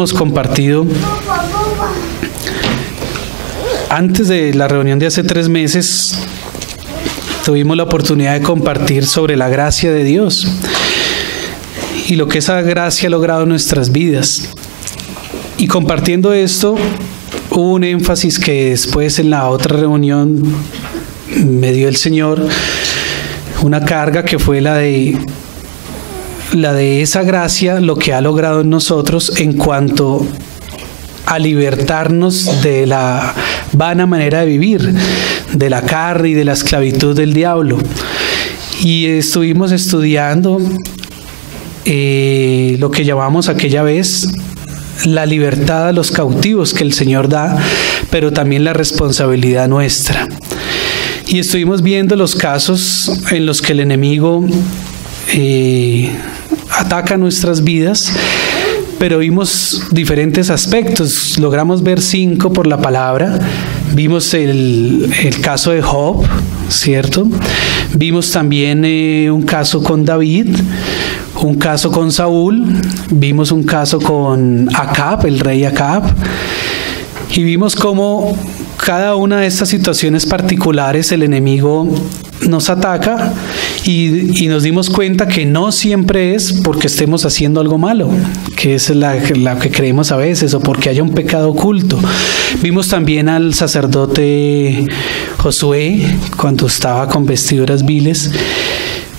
Hemos compartido antes de la reunión de hace 3 meses. Tuvimos la oportunidad de compartir sobre la gracia de Dios y lo que esa gracia ha logrado en nuestras vidas. Y compartiendo esto, hubo un énfasis que después en la otra reunión me dio el Señor, una carga que fue la de esa gracia, lo que ha logrado en nosotros en cuanto a libertarnos de la vana manera de vivir, de la carne y de la esclavitud del diablo. Y estuvimos estudiando lo que llamamos aquella vez la libertad a los cautivos que el Señor da, pero también la responsabilidad nuestra. Y estuvimos viendo los casos en los que el enemigo ataca nuestras vidas, pero vimos diferentes aspectos. Logramos ver 5 por la palabra. Vimos el caso de Job, ¿cierto? Vimos también un caso con David, un caso con Saúl, vimos un caso con Acab, el rey Acab, y vimos cómo cada una de estas situaciones particulares el enemigo nos ataca y nos dimos cuenta que no siempre es porque estemos haciendo algo malo, que es la que creemos a veces, o porque haya un pecado oculto. Vimos también al sacerdote Josué cuando estaba con vestiduras viles.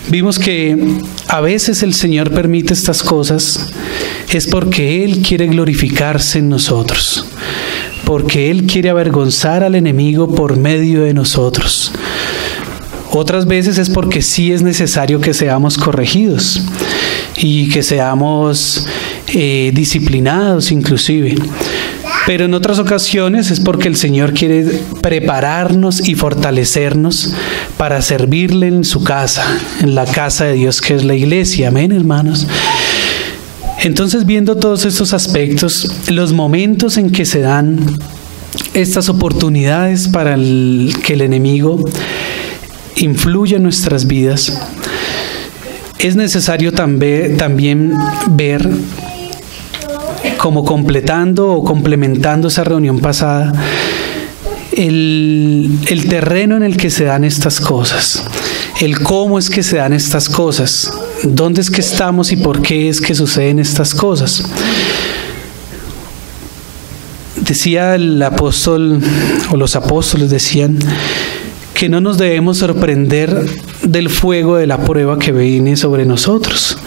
Vimos que a veces el Señor permite estas cosas es porque Él quiere glorificarse en nosotros, porque Él quiere avergonzar al enemigo por medio de nosotros. Otras veces es porque sí es necesario que seamos corregidos y que seamos disciplinados inclusive. Pero en otras ocasiones es porque el Señor quiere prepararnos y fortalecernos para servirle en su casa, en la casa de Dios que es la iglesia. Amén, hermanos. Entonces, viendo todos estos aspectos, los momentos en que se dan estas oportunidades para que el enemigo influya en nuestras vidas, es necesario también ver, como completando o complementando esa reunión pasada, el terreno en el que se dan estas cosas, el cómo es que se dan estas cosas, dónde es que estamos y por qué es que suceden estas cosas. Decía el apóstol, o los apóstoles decían, que no nos debemos sorprender del fuego de la prueba que viene sobre nosotros,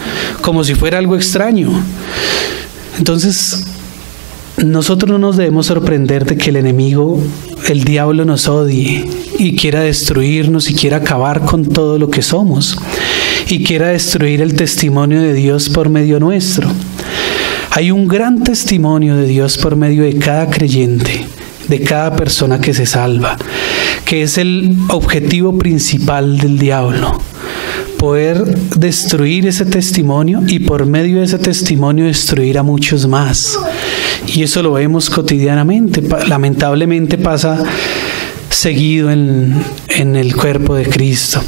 como si fuera algo extraño. Entonces, nosotros no nos debemos sorprender de que el enemigo, el diablo, nos odie y quiera destruirnos y quiera acabar con todo lo que somos y quiera destruir el testimonio de Dios por medio nuestro. Hay un gran testimonio de Dios por medio de cada creyente, de cada persona que se salva, que es el objetivo principal del diablo: poder destruir ese testimonio y por medio de ese testimonio destruir a muchos más. Y eso lo vemos cotidianamente. Lamentablemente pasa seguido en el cuerpo de Cristo.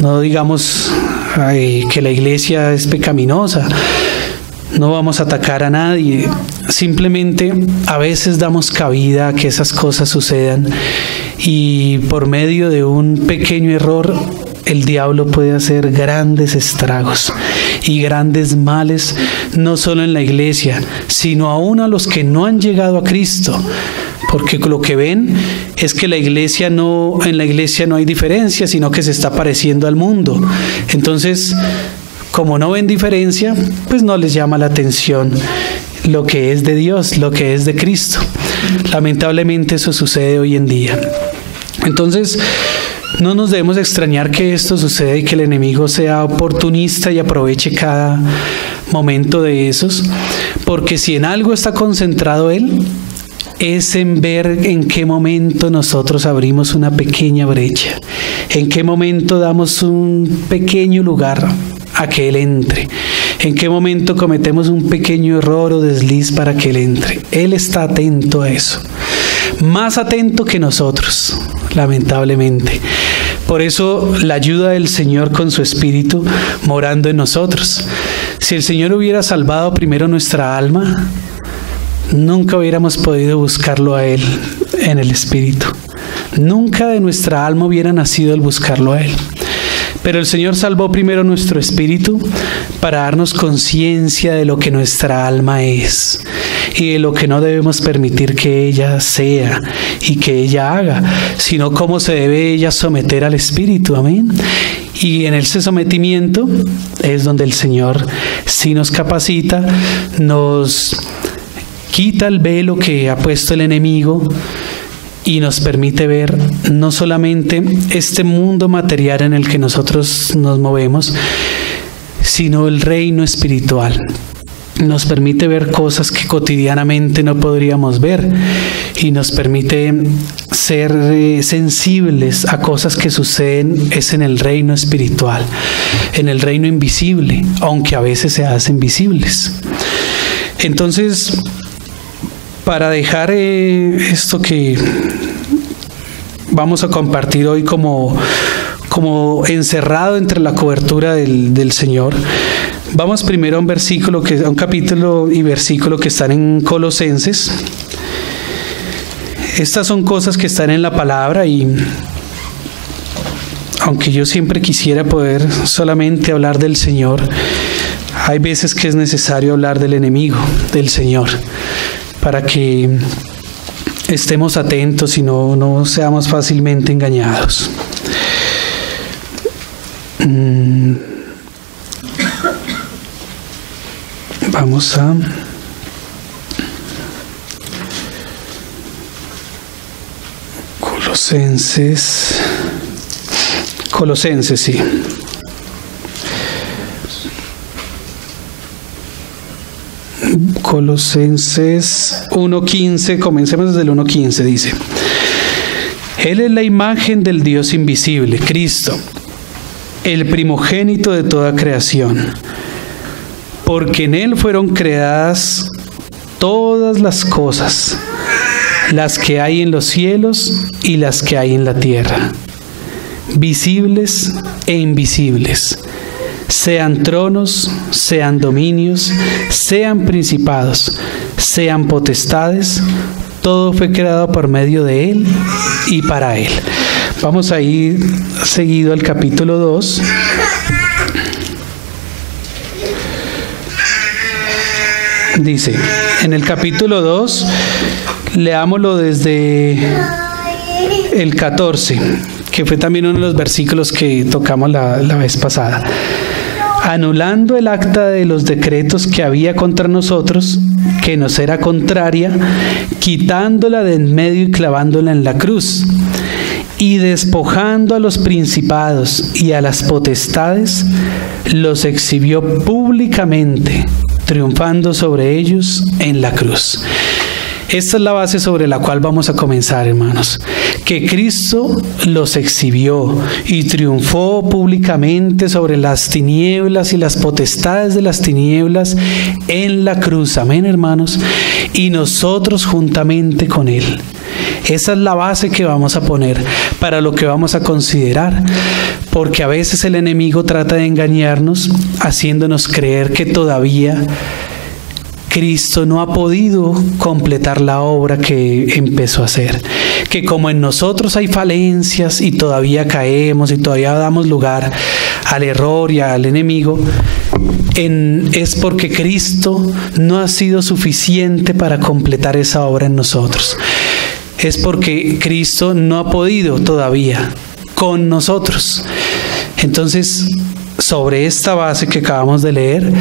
No digamos que la iglesia es pecaminosa. No vamos a atacar a nadie, simplemente a veces damos cabida a que esas cosas sucedan y por medio de un pequeño error el diablo puede hacer grandes estragos y grandes males, no solo en la iglesia, sino aún a los que no han llegado a Cristo, porque lo que ven es que en la iglesia no hay diferencia, sino que se está pareciendo al mundo. Entonces, como no ven diferencia, pues no les llama la atención lo que es de Dios, lo que es de Cristo. Lamentablemente eso sucede hoy en día. Entonces, no nos debemos extrañar que esto suceda y que el enemigo sea oportunista y aproveche cada momento de esos, porque si en algo está concentrado él, es en ver en qué momento nosotros abrimos una pequeña brecha, en qué momento damos un pequeño lugar a que Él entre, en qué momento cometemos un pequeño error o desliz para que Él entre. Él está atento a eso, más atento que nosotros, lamentablemente. Por eso la ayuda del Señor con su Espíritu morando en nosotros. Si el Señor hubiera salvado primero nuestra alma, nunca hubiéramos podido buscarlo a Él en el Espíritu. Nunca de nuestra alma hubiera nacido el buscarlo a Él. Pero el Señor salvó primero nuestro espíritu para darnos conciencia de lo que nuestra alma es y de lo que no debemos permitir que ella sea y que ella haga, sino cómo se debe ella someter al Espíritu. Amén. Y en ese sometimiento es donde el Señor sí nos capacita, nos quita el velo que ha puesto el enemigo y nos permite ver no solamente este mundo material en el que nosotros nos movemos, sino el reino espiritual. Nos permite ver cosas que cotidianamente no podríamos ver y nos permite ser sensibles a cosas que suceden es en el reino espiritual, en el reino invisible, aunque a veces se hacen visibles. Entonces, para dejar esto que vamos a compartir hoy como encerrado entre la cobertura del Señor, vamos primero a un capítulo y versículo que están en Colosenses. Estas son cosas que están en la palabra y aunque yo siempre quisiera poder solamente hablar del Señor, hay veces que es necesario hablar del enemigo, del Señor, para que estemos atentos y no seamos fácilmente engañados. Vamos a Colosenses, sí. Colosenses 1:15, comencemos desde el 1:15, dice: Él es la imagen del Dios invisible, Cristo, el primogénito de toda creación, porque en Él fueron creadas todas las cosas, las que hay en los cielos y las que hay en la tierra, visibles e invisibles, sean tronos, sean dominios, sean principados, sean potestades, todo fue creado por medio de Él y para Él. Vamos a ir seguido al capítulo 2. Dice, en el capítulo 2, leámoslo desde el 14, que fue también uno de los versículos que tocamos la vez pasada. Anulando el acta de los decretos que había contra nosotros, que nos era contraria, quitándola de en medio y clavándola en la cruz, y despojando a los principados y a las potestades, los exhibió públicamente, triunfando sobre ellos en la cruz. Esta es la base sobre la cual vamos a comenzar, hermanos. Que Cristo los exhibió y triunfó públicamente sobre las tinieblas y las potestades de las tinieblas en la cruz. Amén, hermanos. Y nosotros juntamente con Él. Esa es la base que vamos a poner para lo que vamos a considerar. Porque a veces el enemigo trata de engañarnos, haciéndonos creer que todavía Cristo no ha podido completar la obra que empezó a hacer, que como en nosotros hay falencias y todavía caemos y todavía damos lugar al error y al enemigo, es porque Cristo no ha sido suficiente para completar esa obra en nosotros. Es porque Cristo no ha podido todavía con nosotros. Entonces, sobre esta base que acabamos de leer,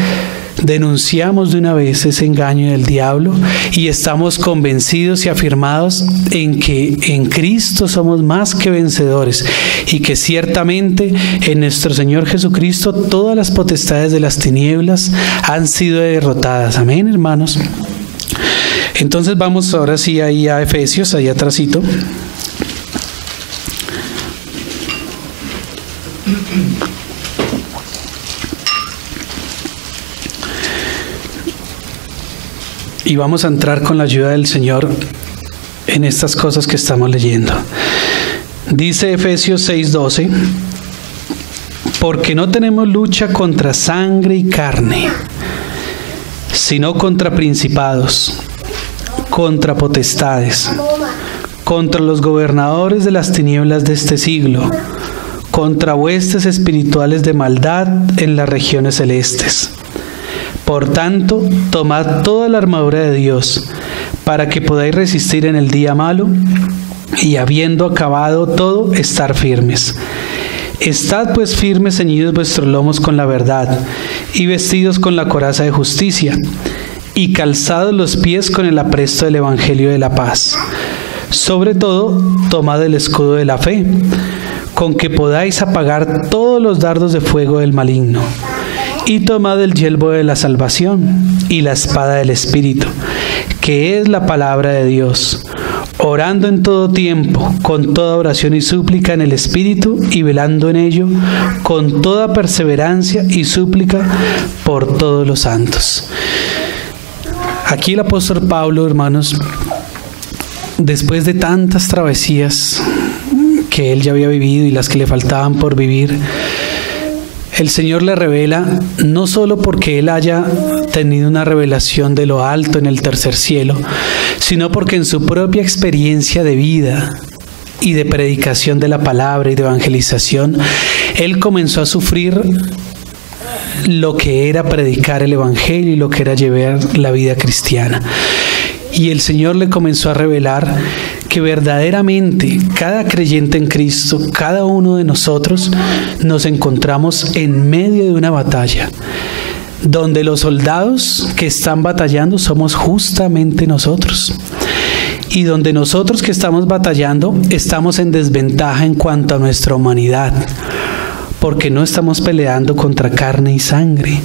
denunciamos de una vez ese engaño del diablo y estamos convencidos y afirmados en que en Cristo somos más que vencedores y que ciertamente en nuestro Señor Jesucristo todas las potestades de las tinieblas han sido derrotadas. Amén, hermanos. Entonces vamos ahora sí ahí a Efesios, ahí atrásito. Y vamos a entrar con la ayuda del Señor en estas cosas que estamos leyendo. Dice Efesios 6:12, porque no tenemos lucha contra sangre y carne, sino contra principados, contra potestades, contra los gobernadores de las tinieblas de este siglo, contra huestes espirituales de maldad en las regiones celestes. Por tanto, tomad toda la armadura de Dios, para que podáis resistir en el día malo, y habiendo acabado todo, estar firmes. Estad pues firmes, ceñidos vuestros lomos con la verdad, y vestidos con la coraza de justicia, y calzados los pies con el apresto del evangelio de la paz. Sobre todo, tomad el escudo de la fe, con que podáis apagar todos los dardos de fuego del maligno. Y tomad el yelmo de la salvación y la espada del Espíritu, que es la palabra de Dios, orando en todo tiempo, con toda oración y súplica en el Espíritu, y velando en ello, con toda perseverancia y súplica por todos los santos. Aquí el apóstol Pablo, hermanos, después de tantas travesías que él ya había vivido y las que le faltaban por vivir, el Señor le revela, no solo porque él haya tenido una revelación de lo alto en el tercer cielo, sino porque en su propia experiencia de vida y de predicación de la palabra y de evangelización, él comenzó a sufrir lo que era predicar el evangelio y lo que era llevar la vida cristiana. Y el Señor le comenzó a revelar que verdaderamente cada creyente en Cristo, cada uno de nosotros, nos encontramos en medio de una batalla, donde los soldados que están batallando somos justamente nosotros. Y donde nosotros que estamos batallando estamos en desventaja en cuanto a nuestra humanidad, porque no estamos peleando contra carne y sangre,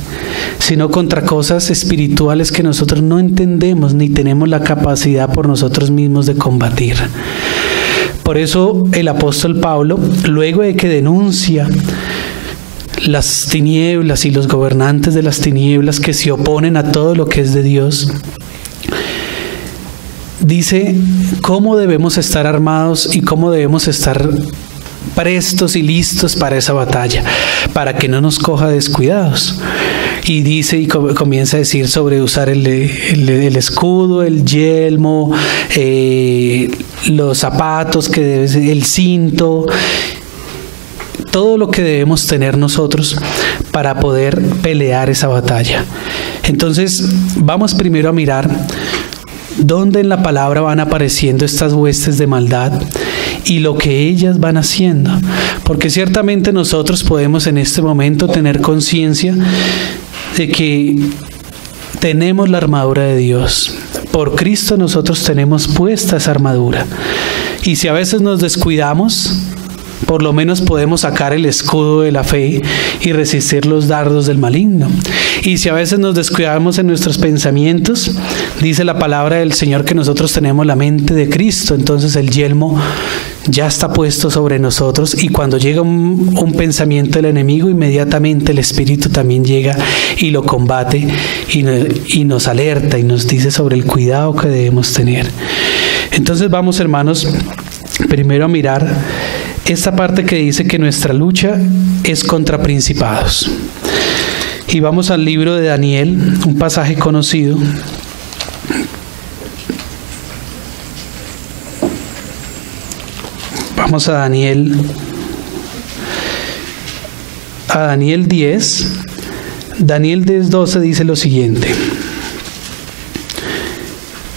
sino contra cosas espirituales que nosotros no entendemos ni tenemos la capacidad por nosotros mismos de combatir. Por eso el apóstol Pablo, luego de que denuncia las tinieblas y los gobernantes de las tinieblas que se oponen a todo lo que es de Dios, dice cómo debemos estar armados y cómo debemos estar prestos y listos para esa batalla, para que no nos coja descuidados. Y dice y comienza a decir sobre usar el escudo, el yelmo, los zapatos, el cinto, todo lo que debemos tener nosotros para poder pelear esa batalla. Entonces, vamos primero a mirar dónde en la palabra van apareciendo estas huestes de maldad y lo que ellas van haciendo, porque ciertamente nosotros podemos en este momento tener conciencia de que tenemos la armadura de Dios. Por Cristo nosotros tenemos puesta esa armadura, y si a veces nos descuidamos, por lo menos podemos sacar el escudo de la fe y resistir los dardos del maligno. Y si a veces nos descuidamos en nuestros pensamientos, dice la palabra del Señor que nosotros tenemos la mente de Cristo, entonces el yelmo ya está puesto sobre nosotros, y cuando llega un pensamiento del enemigo, inmediatamente el Espíritu también llega y lo combate y nos alerta y nos dice sobre el cuidado que debemos tener. Entonces vamos, hermanos, primero a mirar esta parte que dice que nuestra lucha es contra principados. Y vamos al libro de Daniel, un pasaje conocido. Vamos a Daniel 10. Daniel 10:12 dice lo siguiente: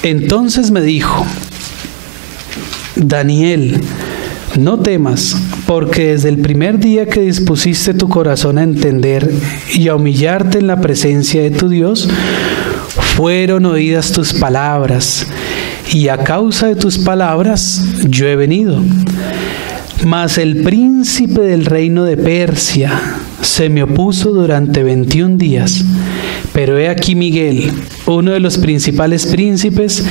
entonces me dijo, Daniel, no temas, porque desde el primer día que dispusiste tu corazón a entender y a humillarte en la presencia de tu Dios, fueron oídas tus palabras, y a causa de tus palabras yo he venido. Mas el príncipe del reino de Persia se me opuso durante 21 días. Pero he aquí Miguel, uno de los principales príncipes,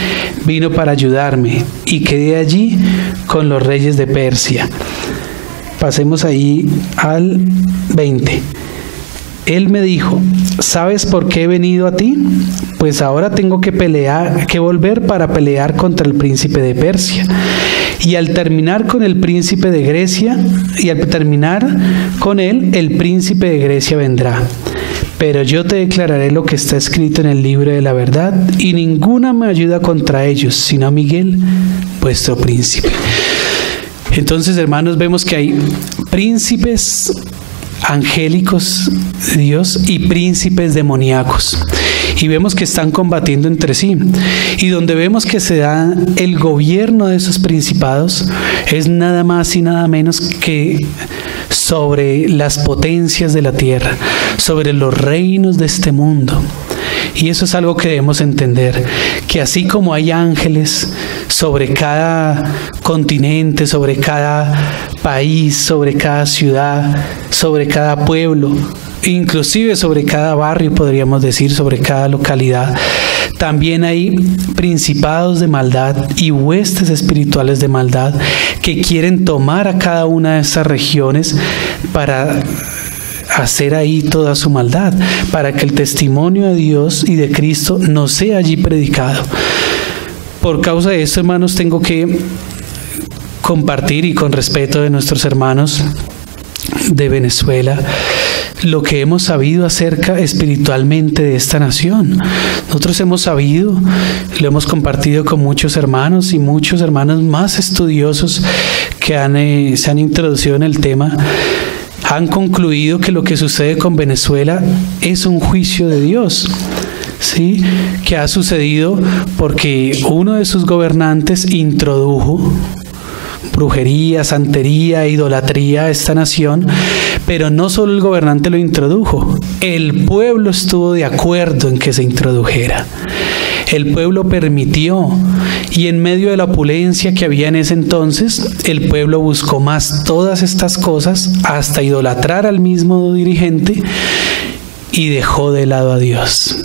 vino para ayudarme, y quedé allí con los reyes de Persia. Pasemos ahí al 20. Él me dijo, ¿sabes por qué he venido a ti? Pues ahora tengo que volver para pelear contra el príncipe de Persia. Y al terminar con el príncipe de Grecia, el príncipe de Grecia vendrá. pero yo te declararé lo que está escrito en el libro de la verdad, y ninguna me ayuda contra ellos, sino Miguel, vuestro príncipe. Entonces, hermanos, vemos que hay príncipes angélicos de Dios y príncipes demoníacos, y vemos que están combatiendo entre sí, y donde vemos que se da el gobierno de esos principados es nada más y nada menos que sobre las potencias de la tierra, sobre los reinos de este mundo. Y eso es algo que debemos entender, que así como hay ángeles sobre cada continente, sobre cada país, sobre cada ciudad, sobre cada pueblo, inclusive sobre cada barrio, podríamos decir, sobre cada localidad, también hay principados de maldad y huestes espirituales de maldad que quieren tomar a cada una de estas regiones para hacer ahí toda su maldad, para que el testimonio de Dios y de Cristo no sea allí predicado. Por causa de esto, hermanos, tengo que compartir, y con respeto de nuestros hermanos de Venezuela, lo que hemos sabido acerca espiritualmente de esta nación. Nosotros hemos sabido, lo hemos compartido con muchos hermanos y muchos hermanos más estudiosos que se han introducido en el tema, han concluido que lo que sucede con Venezuela es un juicio de Dios, ¿sí? Que ha sucedido porque uno de sus gobernantes introdujo brujería, santería, idolatría a esta nación, pero no solo el gobernante lo introdujo, el pueblo estuvo de acuerdo en que se introdujera. El pueblo permitió, y en medio de la opulencia que había en ese entonces, el pueblo buscó más todas estas cosas hasta idolatrar al mismo dirigente y dejó de lado a Dios.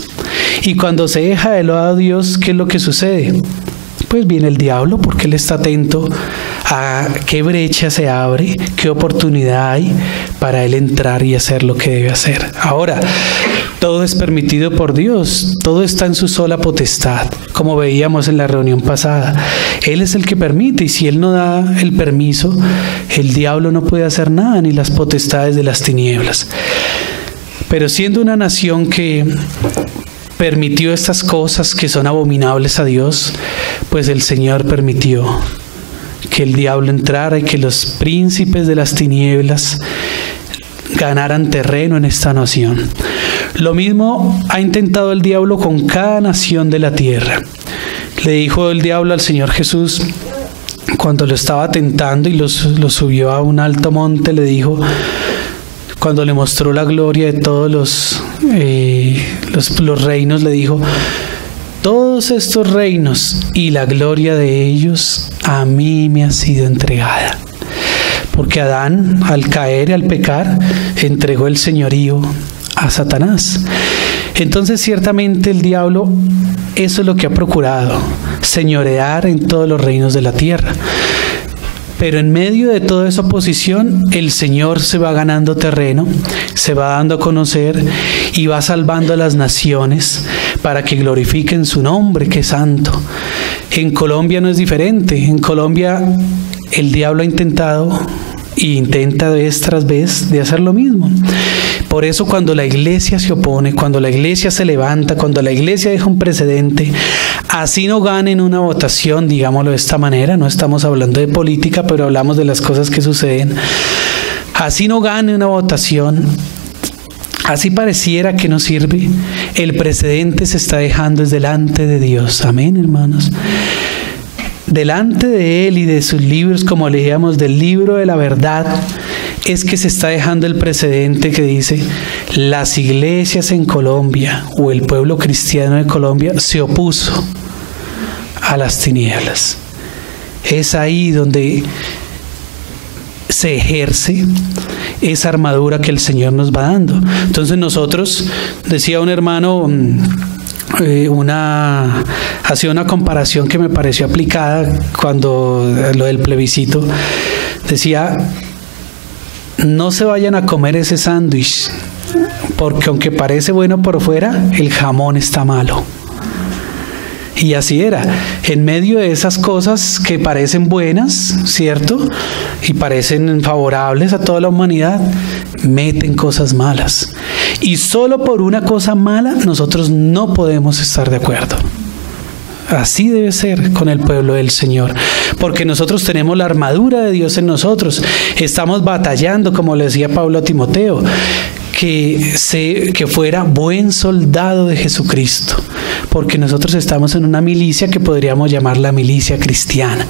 Y cuando se deja de lado a Dios, ¿qué es lo que sucede? Pues viene el diablo, porque él está atento a qué brecha se abre, qué oportunidad hay para él entrar y hacer lo que debe hacer. Ahora, todo es permitido por Dios, todo está en su sola potestad, como veíamos en la reunión pasada. Él es el que permite, y si él no da el permiso, el diablo no puede hacer nada, ni las potestades de las tinieblas. Pero siendo una nación que permitió estas cosas que son abominables a Dios, pues el Señor permitió que el diablo entrara y que los príncipes de las tinieblas ganaran terreno en esta nación. Lo mismo ha intentado el diablo con cada nación de la tierra. Le dijo el diablo al Señor Jesús, cuando lo estaba tentando y lo subió a un alto monte, le dijo, cuando le mostró la gloria de todos los reinos, le dijo, todos estos reinos y la gloria de ellos a mí me ha sido entregada. Porque Adán, al caer y al pecar, entregó el señorío a Satanás. Entonces, ciertamente el diablo, eso es lo que ha procurado, señorear en todos los reinos de la tierra. Pero en medio de toda esa oposición, el Señor se va ganando terreno, se va dando a conocer y va salvando a las naciones para que glorifiquen su nombre, que es santo. En Colombia no es diferente. En Colombia el diablo ha intentado y intenta vez tras vez de hacer lo mismo. Por eso cuando la iglesia se opone, cuando la iglesia se levanta, cuando la iglesia deja un precedente, así no gane en una votación, digámoslo de esta manera, no estamos hablando de política, pero hablamos de las cosas que suceden, así no gane una votación, así pareciera que no sirve, el precedente se está dejando es delante de Dios. Amén, hermanos. Delante de Él y de sus libros, como leíamos del libro de la verdad, es que se está dejando el precedente que dice, las iglesias en Colombia o el pueblo cristiano de Colombia se opuso a las tinieblas. Es ahí donde se ejerce esa armadura que el Señor nos va dando. Entonces nosotros, decía un hermano, hacía una comparación que me pareció aplicada cuando lo del plebiscito. Decía, no se vayan a comer ese sándwich, porque aunque parece bueno por fuera, el jamón está malo. Y así era. En medio de esas cosas que parecen buenas, ¿cierto? Y parecen favorables a toda la humanidad, meten cosas malas. Y solo por una cosa mala nosotros no podemos estar de acuerdo. Así debe ser con el pueblo del Señor, porque nosotros tenemos la armadura de Dios en nosotros. Estamos batallando, como le decía Pablo a Timoteo, que fuera buen soldado de Jesucristo, porque nosotros estamos en una milicia que podríamos llamar la milicia cristiana,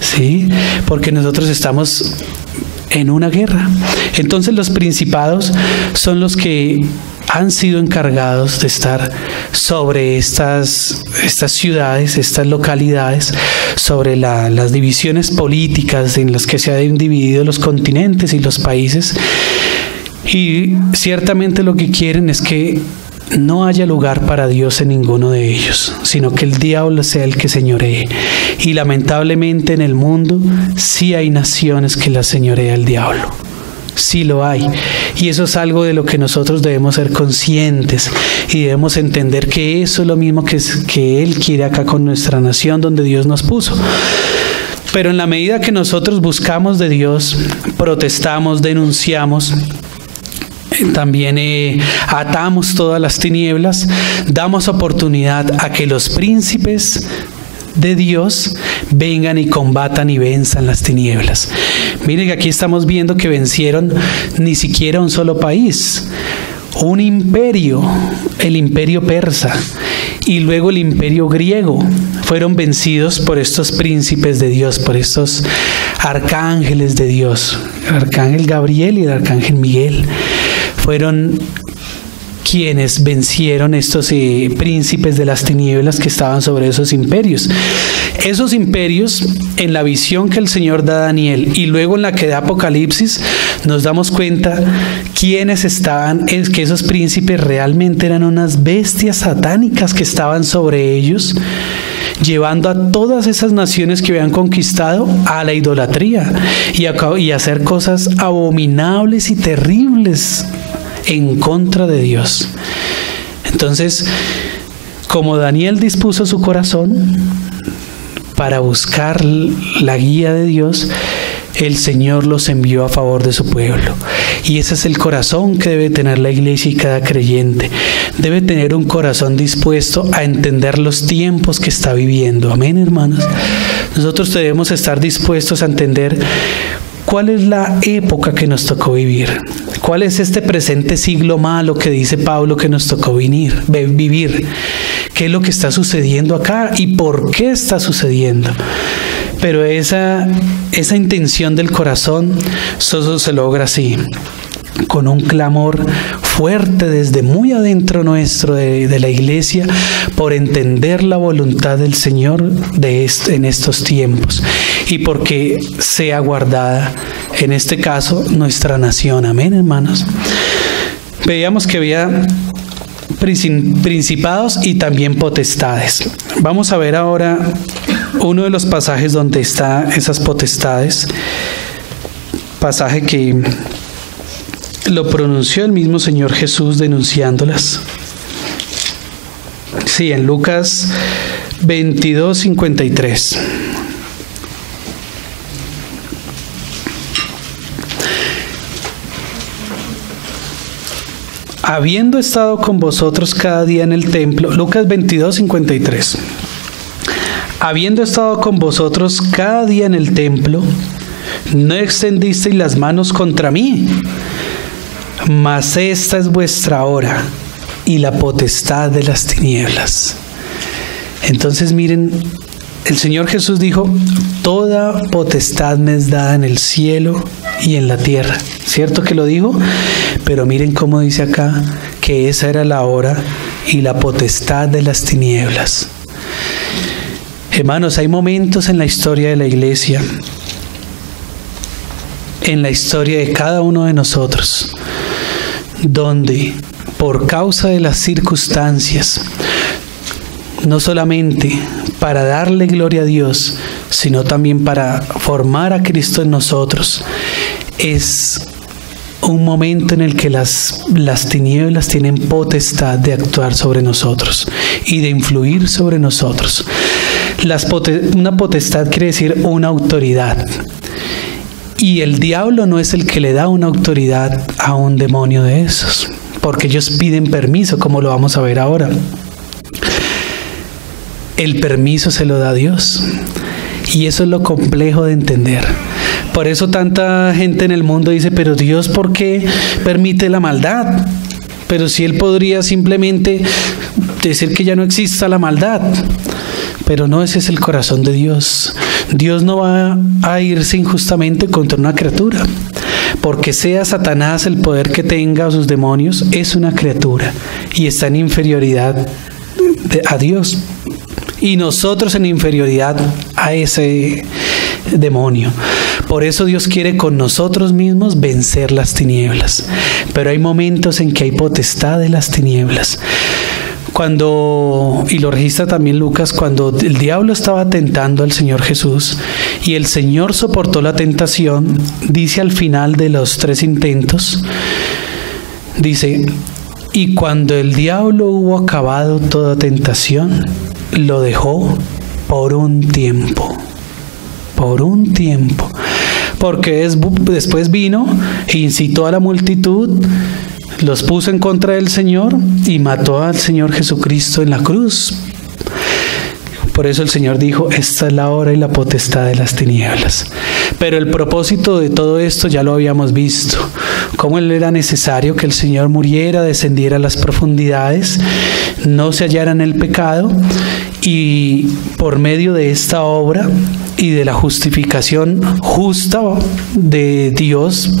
¿sí? Porque nosotros estamos en una guerra. Entonces los principados son los que han sido encargados de estar sobre estas ciudades, estas localidades, sobre las divisiones políticas en las que se han dividido los continentes y los países. Y ciertamente lo que quieren es que no haya lugar para Dios en ninguno de ellos, sino que el diablo sea el que señoree. Y lamentablemente en el mundo sí hay naciones que la señorea el diablo. Sí lo hay. Y eso es algo de lo que nosotros debemos ser conscientes y debemos entender que eso es lo mismo que Él quiere acá con nuestra nación donde Dios nos puso. Pero en la medida que nosotros buscamos de Dios, protestamos, denunciamos, también atamos todas las tinieblas, damos oportunidad a que los príncipes de Dios vengan y combatan y venzan las tinieblas. Miren que aquí estamos viendo que vencieron ni siquiera un solo país, un imperio, el imperio persa y luego el imperio griego. Fueron vencidos por estos príncipes de Dios, por estos arcángeles de Dios, el arcángel Gabriel y el arcángel Miguel. Fueron quienes vencieron estos príncipes de las tinieblas que estaban sobre esos imperios. Esos imperios, en la visión que el Señor da a Daniel y luego en la que da Apocalipsis, nos damos cuenta quiénes estaban, es que esos príncipes realmente eran unas bestias satánicas que estaban sobre ellos, llevando a todas esas naciones que habían conquistado a la idolatría y a hacer cosas abominables y terribles en contra de Dios. Entonces, como Daniel dispuso su corazón para buscar la guía de Dios, el Señor los envió a favor de su pueblo. Y ese es el corazón que debe tener la iglesia y cada creyente. Debe tener un corazón dispuesto a entender los tiempos que está viviendo. Amén, hermanos. Nosotros debemos estar dispuestos a entender cuál es la época que nos tocó vivir. ¿Cuál es este presente siglo malo que dice Pablo que nos tocó vivir? ¿Qué es lo que está sucediendo acá y por qué está sucediendo? Pero esa intención del corazón solo se logra así, con un clamor fuerte desde muy adentro nuestro de la iglesia por entender la voluntad del Señor en estos tiempos y porque sea guardada, en este caso, nuestra nación. Amén, hermanos. Veíamos que había principados y también potestades. Vamos a ver ahora uno de los pasajes donde están esas potestades, pasaje que lo pronunció el mismo Señor Jesús denunciándolas. Sí, en Lucas 22:53. Habiendo estado con vosotros cada día en el templo, Lucas 22:53. Habiendo estado con vosotros cada día en el templo, no extendisteis las manos contra mí, mas esta es vuestra hora y la potestad de las tinieblas. Entonces miren, el Señor Jesús dijo, toda potestad me es dada en el cielo y en la tierra. ¿Cierto que lo dijo? Pero miren cómo dice acá que esa era la hora y la potestad de las tinieblas. Hermanos, hay momentos en la historia de la iglesia, en la historia de cada uno de nosotros, donde por causa de las circunstancias, no solamente para darle gloria a Dios, sino también para formar a Cristo en nosotros, es un momento en el que las tinieblas tienen potestad de actuar sobre nosotros y de influir sobre nosotros. Una potestad quiere decir una autoridad. Y el diablo no es el que le da una autoridad a un demonio de esos, porque ellos piden permiso, como lo vamos a ver ahora. El permiso se lo da Dios. Y eso es lo complejo de entender. Por eso tanta gente en el mundo dice, pero Dios, ¿por qué permite la maldad? Pero si Él podría simplemente decir que ya no exista la maldad. Pero no, ese es el corazón de Dios. Dios no va a irse injustamente contra una criatura. Porque sea Satanás el poder que tenga o sus demonios, es una criatura y está en inferioridad a Dios. Y nosotros en inferioridad a ese demonio. Por eso Dios quiere con nosotros mismos vencer las tinieblas. Pero hay momentos en que hay potestad de las tinieblas. Y lo registra también Lucas, cuando el diablo estaba tentando al Señor Jesús y el Señor soportó la tentación, dice al final de los 3 intentos, dice, y cuando el diablo hubo acabado toda tentación, lo dejó por un tiempo. Por un tiempo. Porque después vino e incitó a la multitud, los puso en contra del Señor y mató al Señor Jesucristo en la cruz. Por eso el Señor dijo, esta es la hora y la potestad de las tinieblas. Pero el propósito de todo esto ya lo habíamos visto. Cómo era necesario que el Señor muriera, descendiera a las profundidades, no se hallara en el pecado, y por medio de esta obra y de la justificación justa de Dios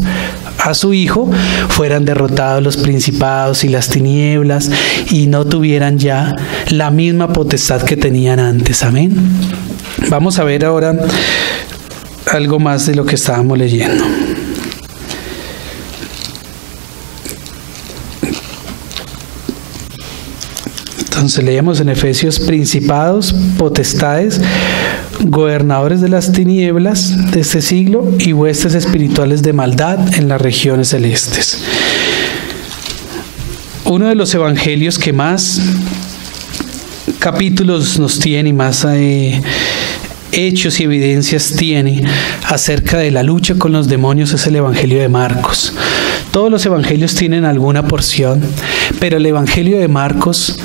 a su Hijo, fueran derrotados los principados y las tinieblas y no tuvieran ya la misma potestad que tenían antes. Amén. Vamos a ver ahora algo más de lo que estábamos leyendo. Entonces leíamos en Efesios: principados, potestades, gobernadores de las tinieblas de este siglo y huestes espirituales de maldad en las regiones celestes. Uno de los evangelios que más capítulos nos tiene y más hechos y evidencias tiene acerca de la lucha con los demonios es el Evangelio de Marcos. Todos los evangelios tienen alguna porción, pero el Evangelio de Marcos,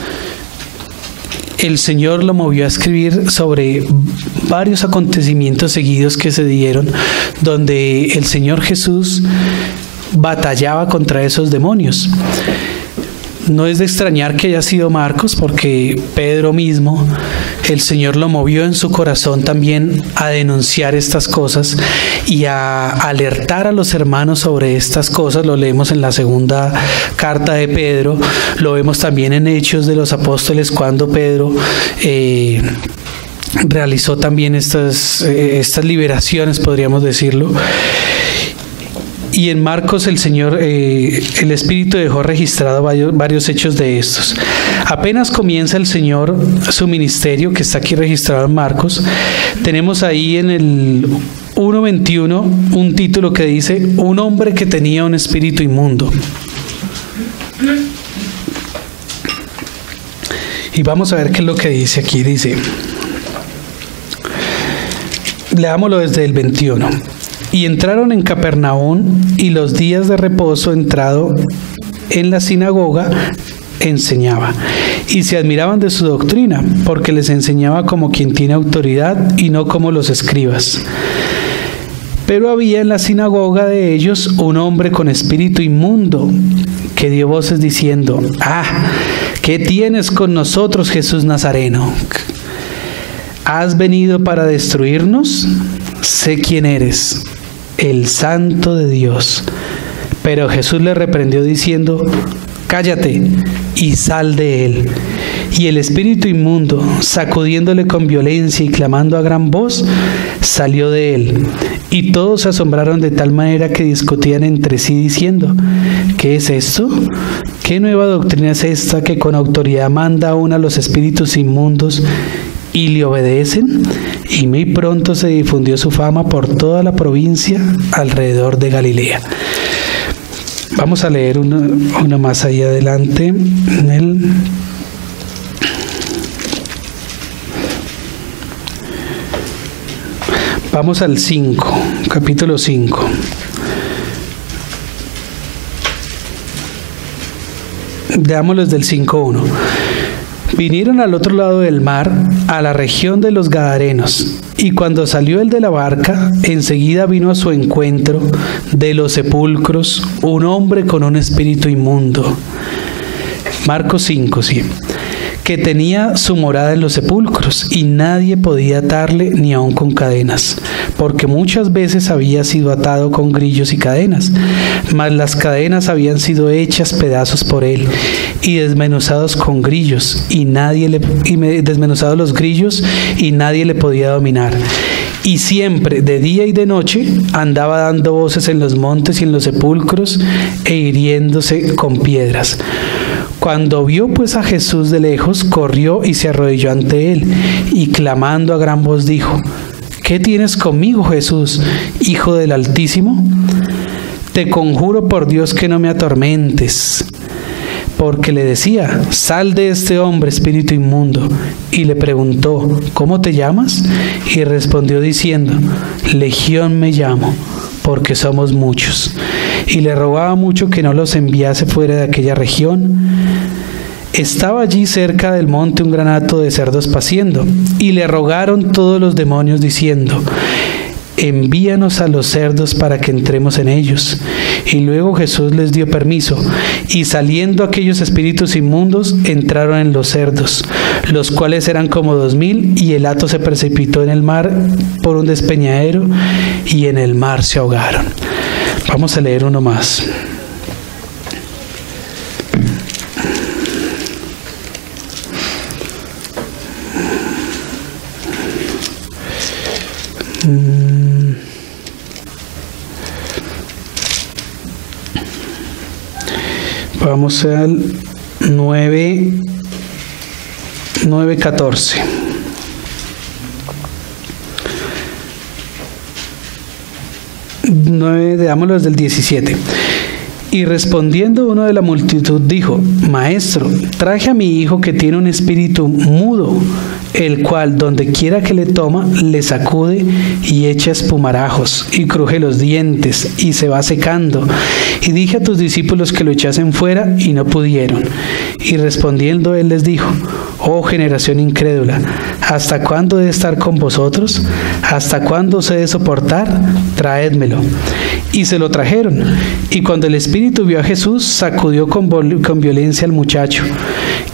el Señor lo movió a escribir sobre varios acontecimientos seguidos que se dieron, donde el Señor Jesús batallaba contra esos demonios. No es de extrañar que haya sido Marcos, porque Pedro mismo, el Señor lo movió en su corazón también a denunciar estas cosas y a alertar a los hermanos sobre estas cosas. Lo leemos en la segunda carta de Pedro, lo vemos también en Hechos de los Apóstoles, cuando Pedro realizó también estas liberaciones, podríamos decirlo. Y en Marcos el Señor, el Espíritu dejó registrado varios hechos de estos. Apenas comienza el Señor su ministerio, que está aquí registrado en Marcos, tenemos ahí en el 1:21 un título que dice: un hombre que tenía un espíritu inmundo. Y vamos a ver qué es lo que dice aquí. Dice, leámoslo desde el 21. Y entraron en Capernaum, y los días de reposo, entrado en la sinagoga, enseñaba. Y se admiraban de su doctrina, porque les enseñaba como quien tiene autoridad y no como los escribas. Pero había en la sinagoga de ellos un hombre con espíritu inmundo, que dio voces diciendo: ¿qué tienes con nosotros, Jesús Nazareno? ¿Has venido para destruirnos? Sé quién eres, el Santo de Dios. Pero Jesús le reprendió diciendo: cállate y sal de él. Y el espíritu inmundo, sacudiéndole con violencia y clamando a gran voz, salió de él. Y todos se asombraron de tal manera que discutían entre sí diciendo: ¿qué es esto? ¿Qué nueva doctrina es esta que con autoridad manda aún a los espíritus inmundos y le obedecen? Y muy pronto se difundió su fama por toda la provincia alrededor de Galilea. Vamos a leer una más ahí adelante. Vamos al 5, capítulo 5. Veámoslo desde el 5:1. Vinieron al otro lado del mar, a la región de los Gadarenos, y cuando salió él de la barca, enseguida vino a su encuentro de los sepulcros un hombre con un espíritu inmundo. Marcos 5, sí. Que tenía su morada en los sepulcros, y nadie podía atarle ni aun con cadenas, porque muchas veces había sido atado con grillos y cadenas, mas las cadenas habían sido hechas pedazos por él, y desmenuzados con grillos, desmenuzados los grillos, y nadie le podía dominar. Y siempre, de día y de noche, andaba dando voces en los montes y en los sepulcros, e hiriéndose con piedras. Cuando vio pues a Jesús de lejos, corrió y se arrodilló ante él, y clamando a gran voz dijo: ¿Qué tienes conmigo, Jesús, Hijo del Altísimo? Te conjuro por Dios que no me atormentes. Porque le decía: sal de este hombre, espíritu inmundo. Y le preguntó: ¿cómo te llamas? Y respondió diciendo: Legión me llamo, porque somos muchos. Y le rogaba mucho que no los enviase fuera de aquella región. Estaba allí cerca del monte un gran hato de cerdos paciendo, y le rogaron todos los demonios diciendo: envíanos a los cerdos para que entremos en ellos. Y luego Jesús les dio permiso, y saliendo aquellos espíritus inmundos, entraron en los cerdos, los cuales eran como 2000, y el hato se precipitó en el mar por un despeñadero, y en el mar se ahogaron. Vamos a leer uno más. Vamos al 9:14. Veámoslo desde el 17. Y respondiendo uno de la multitud dijo: Maestro, traje a mi hijo que tiene un espíritu mudo, el cual donde quiera que le toma, le sacude y echa espumarajos y cruje los dientes y se va secando. Y dije a tus discípulos que lo echasen fuera y no pudieron. Y respondiendo él les dijo: Oh generación incrédula, ¿hasta cuándo he de estar con vosotros? ¿Hasta cuándo os he de soportar? Traédmelo. Y se lo trajeron. Y cuando el espíritu vio a Jesús, sacudió con violencia al muchacho,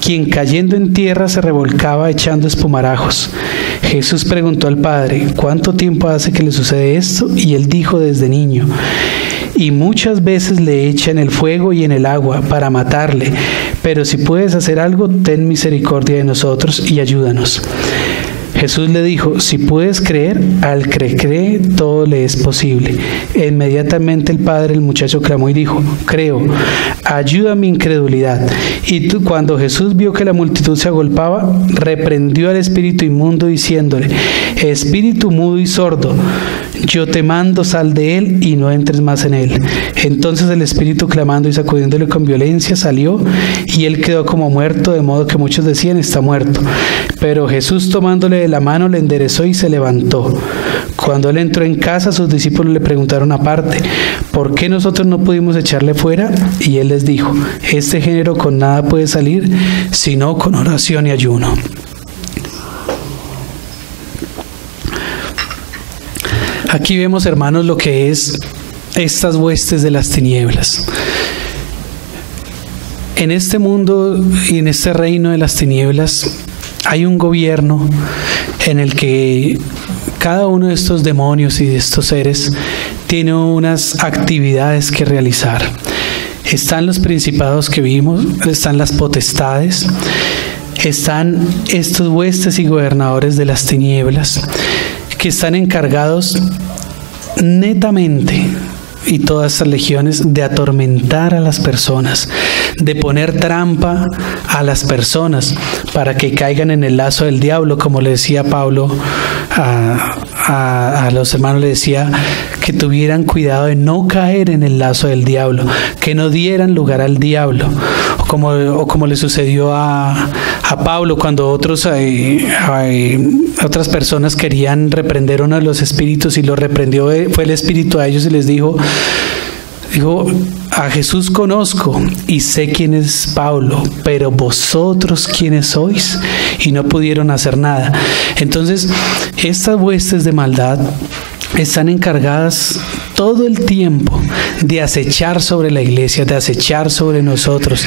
quien cayendo en tierra se revolcaba echando espumarajos. Jesús preguntó al padre: ¿cuánto tiempo hace que le sucede esto? Y él dijo: desde niño. Y muchas veces le echa en el fuego y en el agua para matarle. Pero si puedes hacer algo, ten misericordia de nosotros y ayúdanos. Jesús le dijo: si puedes creer, al que cree todo le es posible. E inmediatamente el padre del muchacho clamó y dijo: creo, ayuda a mi incredulidad. Y cuando Jesús vio que la multitud se agolpaba, reprendió al espíritu inmundo diciéndole: espíritu mudo y sordo, yo te mando, sal de él y no entres más en él. Entonces el espíritu, clamando y sacudiéndole con violencia, salió, y él quedó como muerto, de modo que muchos decían: está muerto. Pero Jesús, tomándole de la mano, le enderezó y se levantó. Cuando él entró en casa, sus discípulos le preguntaron aparte: ¿por qué nosotros no pudimos echarle fuera? Y él les dijo: este género con nada puede salir, sino con oración y ayuno. Aquí vemos, hermanos, lo que es estas huestes de las tinieblas. En este mundo y en este reino de las tinieblas hay un gobierno en el que cada uno de estos demonios y de estos seres tiene unas actividades que realizar. Están los principados que vimos, están las potestades, están estos huestes y gobernadores de las tinieblas que están encargados netamente, y todas estas legiones, de atormentar a las personas, de poner trampa a las personas para que caigan en el lazo del diablo, como le decía Pablo a los hermanos le decía que tuvieran cuidado de no caer en el lazo del diablo, que no dieran lugar al diablo, o como le sucedió a Pablo cuando otras personas querían reprender uno de los espíritus y lo reprendió, fue el espíritu a ellos y les dijo, a Jesús conozco y sé quién es Pablo, pero vosotros quiénes sois, y no pudieron hacer nada. Entonces, estas huestes de maldad están encargadas todo el tiempo de acechar sobre la iglesia, de acechar sobre nosotros,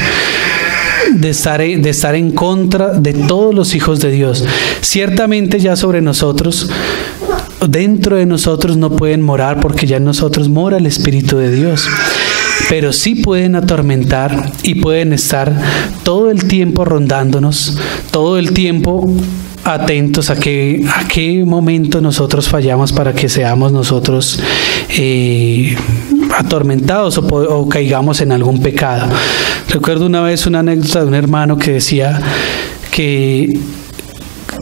de estar en contra de todos los hijos de Dios. Ciertamente ya sobre nosotros, dentro de nosotros no pueden morar, porque ya en nosotros mora el Espíritu de Dios, pero sí pueden atormentar y pueden estar todo el tiempo rondándonos, todo el tiempo atentos a qué momento nosotros fallamos para que seamos nosotros atormentados o caigamos en algún pecado. Recuerdo una vez una anécdota de un hermano que decía que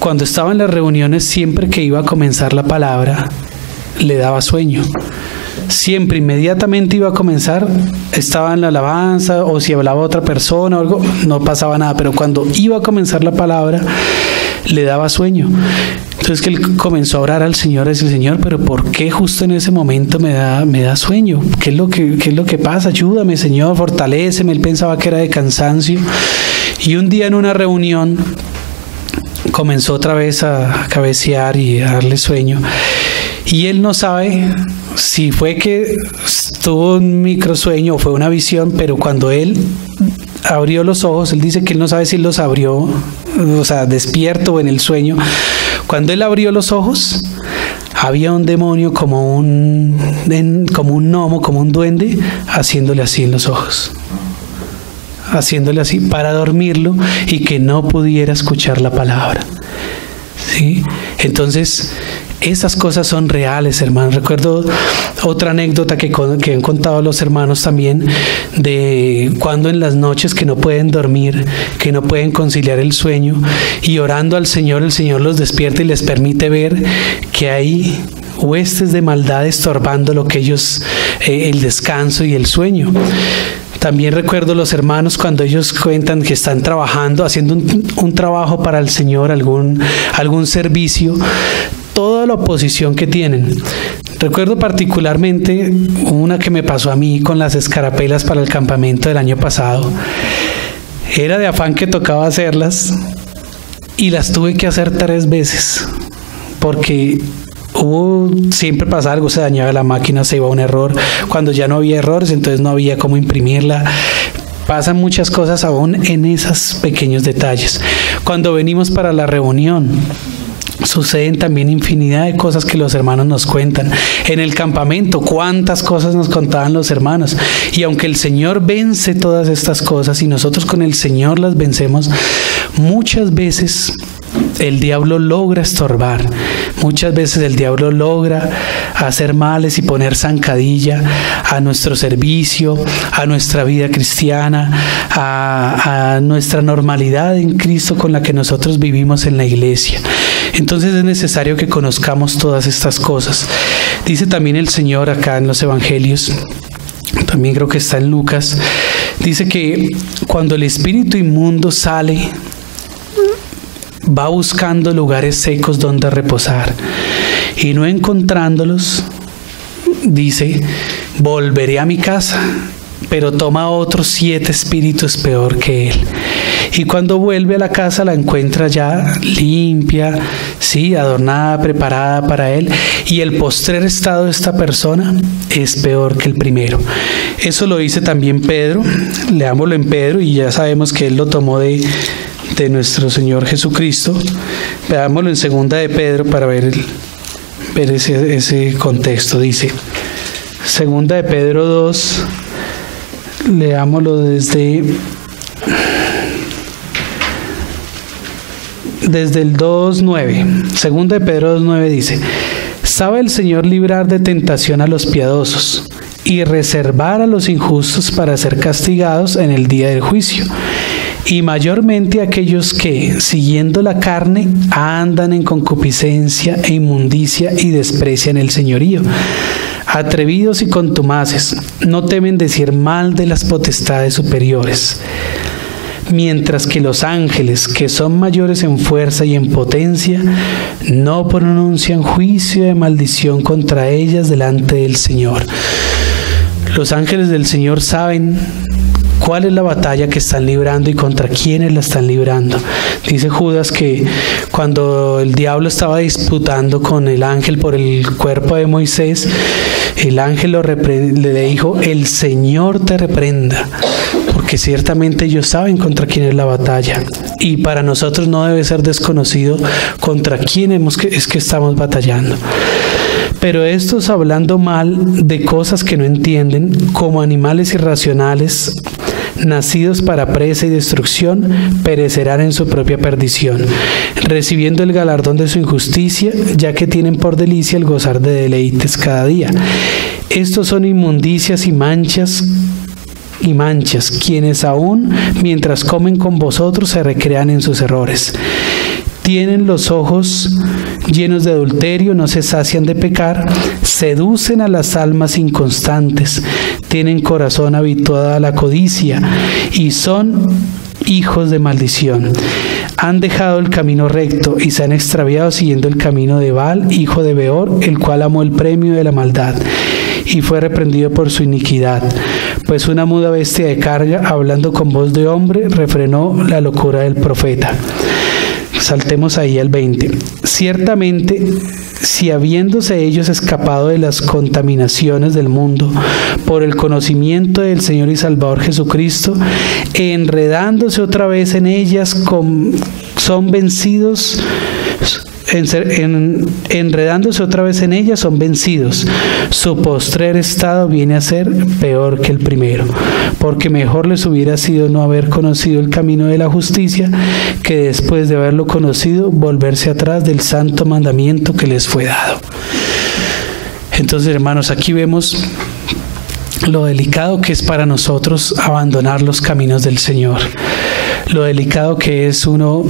cuando estaba en las reuniones, siempre que iba a comenzar la palabra, le daba sueño. Siempre, inmediatamente iba a comenzar, estaba en la alabanza, o si hablaba otra persona o algo, no pasaba nada, pero cuando iba a comenzar la palabra, le daba sueño. Entonces que él comenzó a orar al Señor, a decir, Señor, pero ¿por qué justo en ese momento me da sueño? ¿Qué es lo que pasa? Ayúdame, Señor, fortaléceme. Él pensaba que era de cansancio. Y un día en una reunión comenzó otra vez a cabecear y a darle sueño. Y él no sabe si fue que tuvo un microsueño o fue una visión, pero cuando él abrió los ojos, él dice que él no sabe si los abrió, o sea, despierto o en el sueño. Cuando él abrió los ojos, había un demonio como un gnomo, como un duende, haciéndole así en los ojos, haciéndole así para dormirlo y que no pudiera escuchar la palabra. ¿Sí? Entonces, esas cosas son reales, hermanos. Recuerdo otra anécdota que han contado los hermanos también, de cuando en las noches que no pueden dormir, que no pueden conciliar el sueño, y orando al Señor, el Señor los despierta y les permite ver que hay huestes de maldad estorbando lo que ellos, el descanso y el sueño. También recuerdo los hermanos cuando ellos cuentan que están trabajando, haciendo un trabajo para el Señor, algún servicio, toda la oposición que tienen. Recuerdo particularmente una que me pasó a mí con las escarapelas para el campamento del año pasado. Era de afán que tocaba hacerlas y las tuve que hacer 3 veces porque siempre pasaba algo, se dañaba la máquina, se iba a un error. Cuando ya no había errores, entonces no había cómo imprimirla. Pasan muchas cosas aún en esos pequeños detalles. Cuando venimos para la reunión, suceden también infinidad de cosas que los hermanos nos cuentan. En el campamento, cuántas cosas nos contaban los hermanos. Y aunque el Señor vence todas estas cosas y nosotros con el Señor las vencemos, muchas veces el diablo logra estorbar. Muchas veces el diablo logra hacer males y poner zancadilla a nuestro servicio, a nuestra vida cristiana, a nuestra normalidad en Cristo con la que nosotros vivimos en la iglesia. Entonces es necesario que conozcamos todas estas cosas. Dice también el Señor acá en los Evangelios, también creo que está en Lucas, dice que cuando el espíritu inmundo sale, va buscando lugares secos donde reposar, y no encontrándolos, dice, volveré a mi casa, pero toma otros 7 espíritus peor que él. Y cuando vuelve a la casa la encuentra ya limpia, sí, adornada, preparada para él, y el postrer estado de esta persona es peor que el primero. Eso lo dice también Pedro. Leámoslo en Pedro y ya sabemos que él lo tomó de nuestro Señor Jesucristo. Veámoslo en 2 de Pedro para ver ese contexto. Dice 2 de Pedro 2, leámoslo desde el 2:9. 2 de Pedro 2:9 dice: ¿sabe el Señor librar de tentación a los piadosos y reservar a los injustos para ser castigados en el día del juicio? y mayormente aquellos que, siguiendo la carne, andan en concupiscencia e inmundicia y desprecian el señorío. Atrevidos y contumaces, no temen decir mal de las potestades superiores. Mientras que los ángeles, que son mayores en fuerza y en potencia, no pronuncian juicio de maldición contra ellas delante del Señor. Los ángeles del Señor saben cuál es la batalla que están librando y contra quiénes la están librando. Dice Judas que cuando el diablo estaba disputando con el ángel por el cuerpo de Moisés, el ángel le dijo: el Señor te reprenda, porque ciertamente ellos saben contra quién es la batalla. Y para nosotros no debe ser desconocido contra quién es que estamos batallando. Pero estos, hablando mal de cosas que no entienden, como animales irracionales, nacidos para presa y destrucción, perecerán en su propia perdición, recibiendo el galardón de su injusticia, ya que tienen por delicia el gozar de deleites cada día. Estos son inmundicias y manchas, quienes aún mientras comen con vosotros se recrean en sus errores. Tienen los ojos llenos de adulterio, no se sacian de pecar, seducen a las almas inconstantes, tienen corazón habituado a la codicia y son hijos de maldición. Han dejado el camino recto y se han extraviado siguiendo el camino de Baal, hijo de Beor, el cual amó el premio de la maldad y fue reprendido por su iniquidad. Pues una muda bestia de carga, hablando con voz de hombre, refrenó la locura del profeta. Saltemos ahí al 20. Ciertamente, si habiéndose ellos escapado de las contaminaciones del mundo por el conocimiento del Señor y Salvador Jesucristo, enredándose otra vez en ellas, son vencidos. Enredándose otra vez en ellas, son vencidos. Su postrer estado viene a ser peor que el primero, porque mejor les hubiera sido no haber conocido el camino de la justicia, que después de haberlo conocido, volverse atrás del santo mandamiento que les fue dado. Entonces, hermanos, aquí vemos lo delicado que es para nosotros abandonar los caminos del Señor, lo delicado que es uno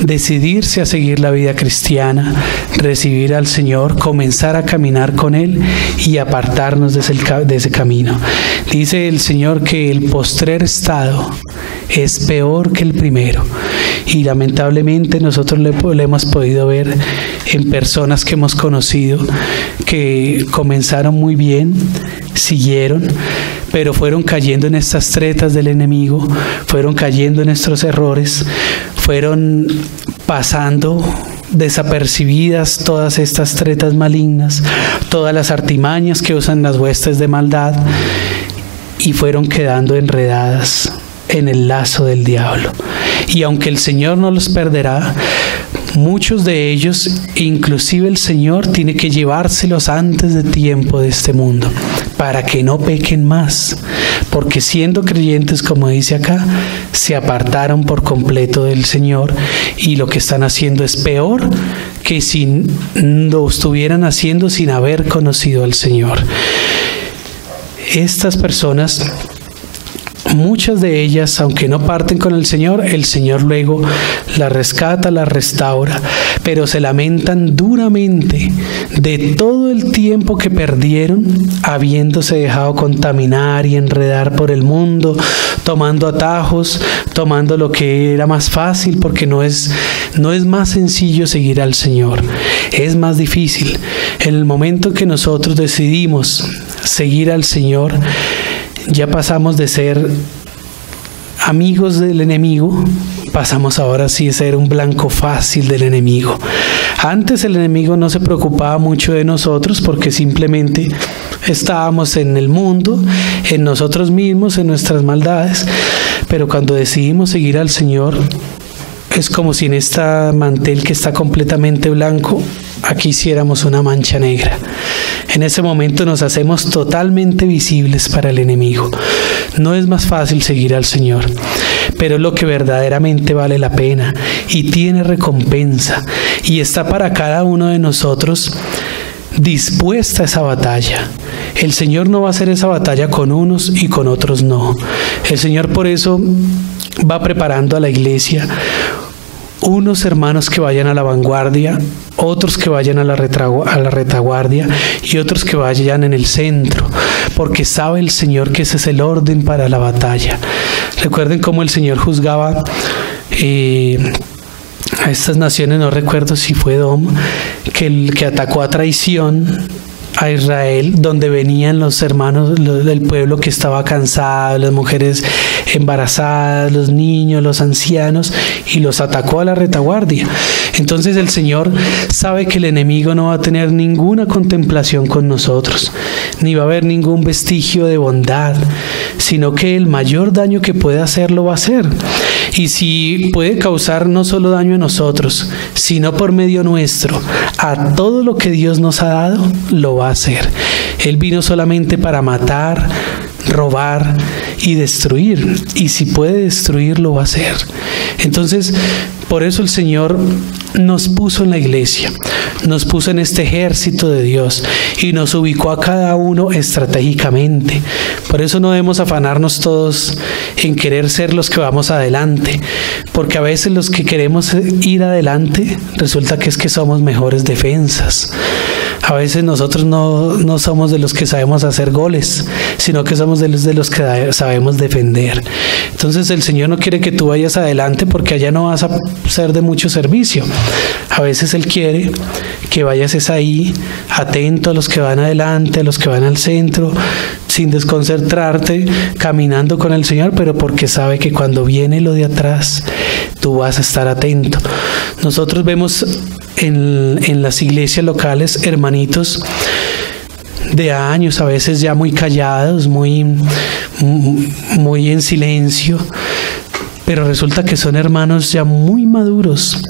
decidirse a seguir la vida cristiana, recibir al Señor, comenzar a caminar con Él y apartarnos de ese camino. Dice el Señor que el postrer estado es peor que el primero, y lamentablemente nosotros le hemos podido ver en personas que hemos conocido que comenzaron muy bien, siguieron, pero fueron cayendo en estas tretas del enemigo, fueron cayendo en estos errores, fueron pasando desapercibidas todas estas tretas malignas, todas las artimañas que usan las huestes de maldad, y fueron quedando enredadas en el lazo del diablo. Y aunque el Señor no los perderá, muchos de ellos, inclusive el Señor, tiene que llevárselos antes de tiempo de este mundo, para que no pequen más, porque siendo creyentes, como dice acá, se apartaron por completo del Señor, y lo que están haciendo es peor que si lo estuvieran haciendo sin haber conocido al Señor. Estas personas, muchas de ellas, aunque no parten con el Señor luego las rescata, las restaura, pero se lamentan duramente de todo el tiempo que perdieron habiéndose dejado contaminar y enredar por el mundo, tomando atajos, tomando lo que era más fácil, porque no es más sencillo seguir al Señor, es más difícil. En el momento que nosotros decidimos seguir al Señor, ya pasamos de ser amigos del enemigo, pasamos ahora sí a ser un blanco fácil del enemigo. Antes el enemigo no se preocupaba mucho de nosotros porque simplemente estábamos en el mundo, en nosotros mismos, en nuestras maldades, pero cuando decidimos seguir al Señor, es como si en este mantel que está completamente blanco, aquí hiciéramos una mancha negra. En ese momento nos hacemos totalmente visibles para el enemigo. No es más fácil seguir al Señor, pero es lo que verdaderamente vale la pena y tiene recompensa, y está para cada uno de nosotros dispuesta a esa batalla. El Señor no va a hacer esa batalla con unos y con otros no. El Señor por eso va preparando a la iglesia unos hermanos que vayan a la vanguardia, otros que vayan a la retaguardia y otros que vayan en el centro, porque sabe el Señor que ese es el orden para la batalla. Recuerden cómo el Señor juzgaba a estas naciones, no recuerdo si fue Edom, que atacó a traición a Israel, donde venían los hermanos del pueblo que estaba cansado, las mujeres embarazadas, los niños, los ancianos, y los atacó a la retaguardia. Entonces el Señor sabe que el enemigo no va a tener ninguna contemplación con nosotros, ni va a haber ningún vestigio de bondad, sino que el mayor daño que puede hacer lo va a hacer. Y si puede causar no solo daño a nosotros, sino por medio nuestro, a todo lo que Dios nos ha dado, lo va a hacer. Él vino solamente para matar, robar y destruir, y si puede destruir, lo va a hacer. Entonces, por eso el Señor nos puso en la iglesia, nos puso en este ejército de Dios y nos ubicó a cada uno estratégicamente. Por eso no debemos afanarnos todos en querer ser los que vamos adelante, porque a veces los que queremos ir adelante resulta que es que somos mejores defensas. A veces nosotros no somos de los que sabemos hacer goles, sino que somos de los que sabemos defender. Entonces el Señor no quiere que tú vayas adelante porque allá no vas a ser de mucho servicio. A veces Él quiere que vayas ahí, atento a los que van adelante, a los que van al centro, sin desconcentrarte, caminando con el Señor, pero porque sabe que cuando viene lo de atrás, tú vas a estar atento. Nosotros vemos en las iglesias locales hermanitos de años, a veces ya muy callados, muy en silencio, pero resulta que son hermanos ya muy maduros,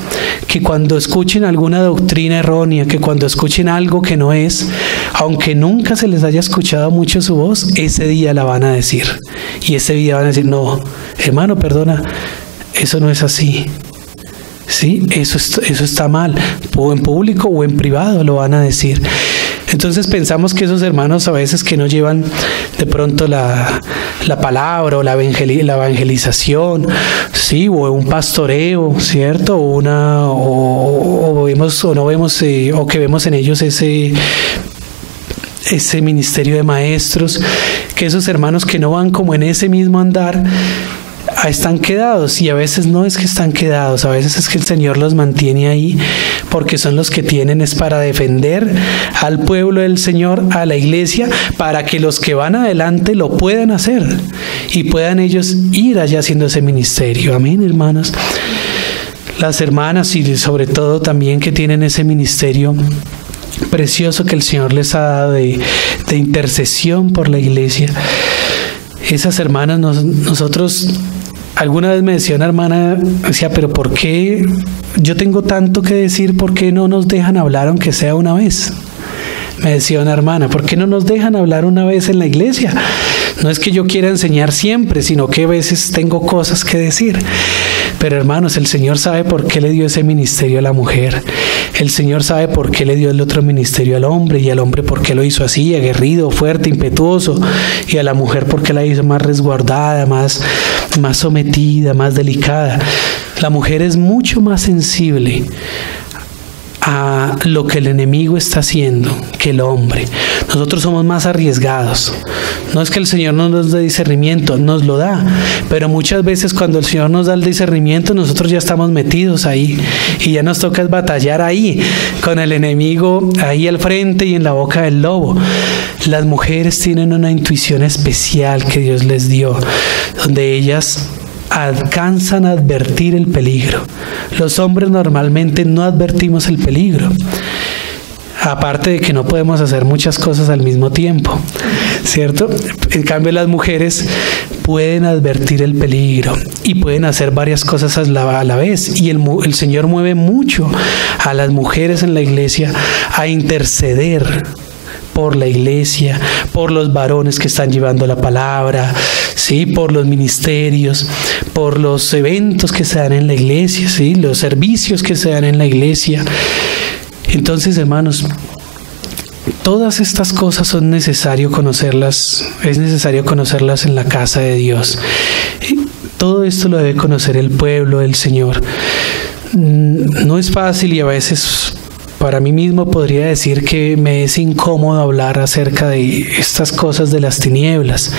que cuando escuchen alguna doctrina errónea, que cuando escuchen algo que no es, aunque nunca se les haya escuchado mucho su voz, ese día la van a decir. Y ese día van a decir, no, hermano, perdona, eso no es así. Sí, eso está mal, o en público o en privado lo van a decir. Entonces pensamos que esos hermanos a veces que no llevan de pronto la palabra o la evangelización, sí, o un pastoreo, ¿cierto? O que vemos en ellos ese ministerio de maestros, que esos hermanos que no van como en ese mismo andar, están quedados, y a veces no es que están quedados, a veces es que el Señor los mantiene ahí porque son los que tienen es para defender al pueblo del Señor, a la iglesia, para que los que van adelante lo puedan hacer y puedan ellos ir allá haciendo ese ministerio. Amén, hermanos. Las hermanas y sobre todo también que tienen ese ministerio precioso que el Señor les ha dado de intercesión por la iglesia. Esas hermanas, nosotros, alguna vez me decía una hermana, decía, pero ¿por qué yo tengo tanto que decir? ¿Por qué no nos dejan hablar aunque sea una vez? Me decía una hermana, ¿por qué no nos dejan hablar una vez en la iglesia? No es que yo quiera enseñar siempre, sino que a veces tengo cosas que decir. Pero hermanos, el Señor sabe por qué le dio ese ministerio a la mujer. El Señor sabe por qué le dio el otro ministerio al hombre, y al hombre por qué lo hizo así, aguerrido, fuerte, impetuoso, y a la mujer por qué la hizo más resguardada, más sometida, más delicada. La mujer es mucho más sensible a lo que el enemigo está haciendo que el hombre. Nosotros somos más arriesgados. No es que el Señor no nos dé discernimiento, nos lo da, pero muchas veces cuando el Señor nos da el discernimiento, nosotros ya estamos metidos ahí y ya nos toca batallar ahí con el enemigo ahí al frente y en la boca del lobo. Las mujeres tienen una intuición especial que Dios les dio, donde ellas alcanzan a advertir el peligro. Los hombres normalmente no advertimos el peligro, aparte de que no podemos hacer muchas cosas al mismo tiempo, ¿cierto? En cambio, las mujeres pueden advertir el peligro y pueden hacer varias cosas a la vez, y el Señor mueve mucho a las mujeres en la iglesia a interceder por la iglesia, por los varones que están llevando la palabra, sí, por los ministerios, por los eventos que se dan en la iglesia, sí, los servicios que se dan en la iglesia. Entonces, hermanos, Todas estas cosas son necesario conocerlas, es necesario conocerlas en la casa de Dios. Todo esto lo debe conocer el pueblo del Señor. No es fácil y a veces para mí mismo podría decir que me es incómodo hablar acerca de estas cosas de las tinieblas.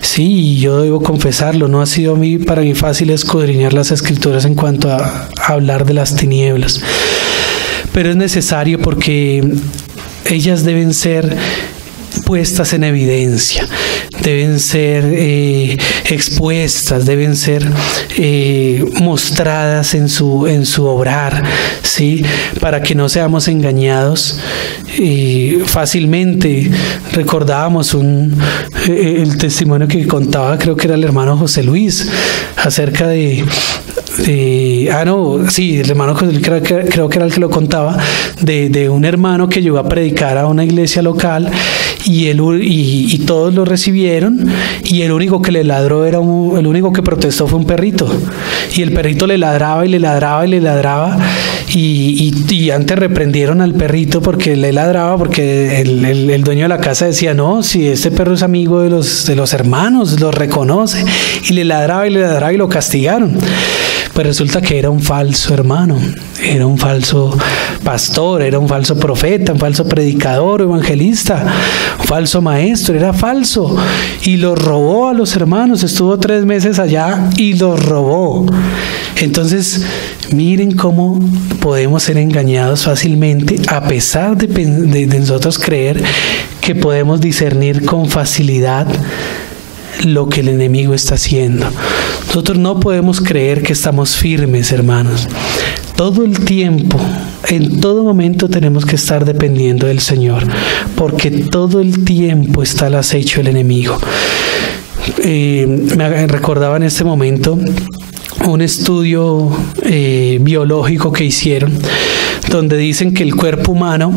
Sí, yo debo confesarlo, no ha sido para mí fácil escudriñar las Escrituras en cuanto a hablar de las tinieblas. Pero es necesario porque ellas deben ser puestas en evidencia, deben ser expuestas, deben ser mostradas en su obrar, ¿sí? Para que no seamos engañados fácilmente. Recordábamos el testimonio que contaba, creo que era el hermano José Luis, acerca el hermano José Luis creo que era el que lo contaba, de un hermano que llegó a predicar a una iglesia local y todos lo recibieron, y el único que le ladró el único que protestó fue un perrito, y el perrito le ladraba y le ladraba y le ladraba, y antes reprendieron al perrito porque le ladraba, porque el dueño de la casa decía, no, si este perro es amigo de los hermanos, los reconoce, y le ladraba y lo castigaron. Pues resulta que era un falso hermano, era un falso pastor, era un falso profeta, un falso predicador, evangelista, un falso maestro, era falso, y los robó a los hermanos. Estuvo 3 meses allá y los robó. Entonces, miren cómo podemos ser engañados fácilmente, a pesar de nosotros creer que podemos discernir con facilidad lo que el enemigo está haciendo. Nosotros no podemos creer que estamos firmes, hermanos. Todo el tiempo, en todo momento tenemos que estar dependiendo del Señor, porque todo el tiempo está al acecho del enemigo. Me recordaba en este momento un estudio biológico que hicieron, donde dicen que el cuerpo humano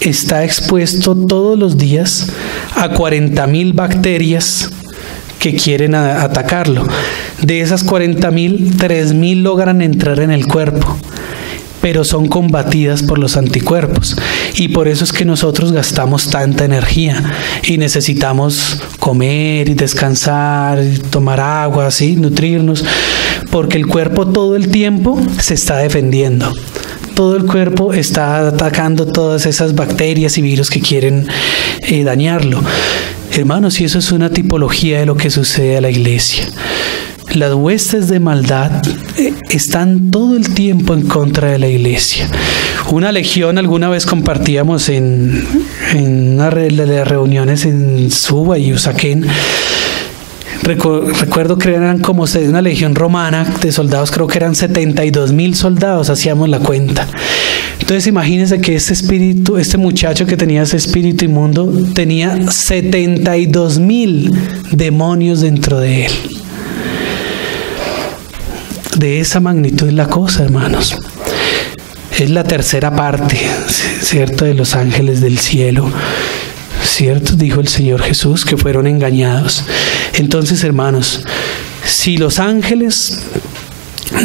está expuesto todos los días a 40,000 bacterias que quieren atacarlo. De esas 40,000, 3,000 logran entrar en el cuerpo, pero son combatidas por los anticuerpos, y por eso es que nosotros gastamos tanta energía y necesitamos comer y descansar, y tomar agua, ¿sí? Nutrirnos, porque el cuerpo todo el tiempo se está defendiendo. Todo el cuerpo está atacando todas esas bacterias y virus que quieren dañarlo. Hermanos, y eso es una tipología de lo que sucede a la iglesia. Las huestes de maldad están todo el tiempo en contra de la iglesia. Una legión, alguna vez compartíamos en una de las reuniones en Suba y Usaquén. Recuerdo que eran como una legión romana de soldados, creo que eran 72,000 soldados, hacíamos la cuenta. Entonces imagínense que este muchacho que tenía ese espíritu inmundo, tenía 72,000 demonios dentro de él. De esa magnitud es la cosa, hermanos. Es la tercera parte, ¿cierto?, de los ángeles del cielo. ¿Cierto? Dijo el Señor Jesús que fueron engañados. Entonces, hermanos, si los ángeles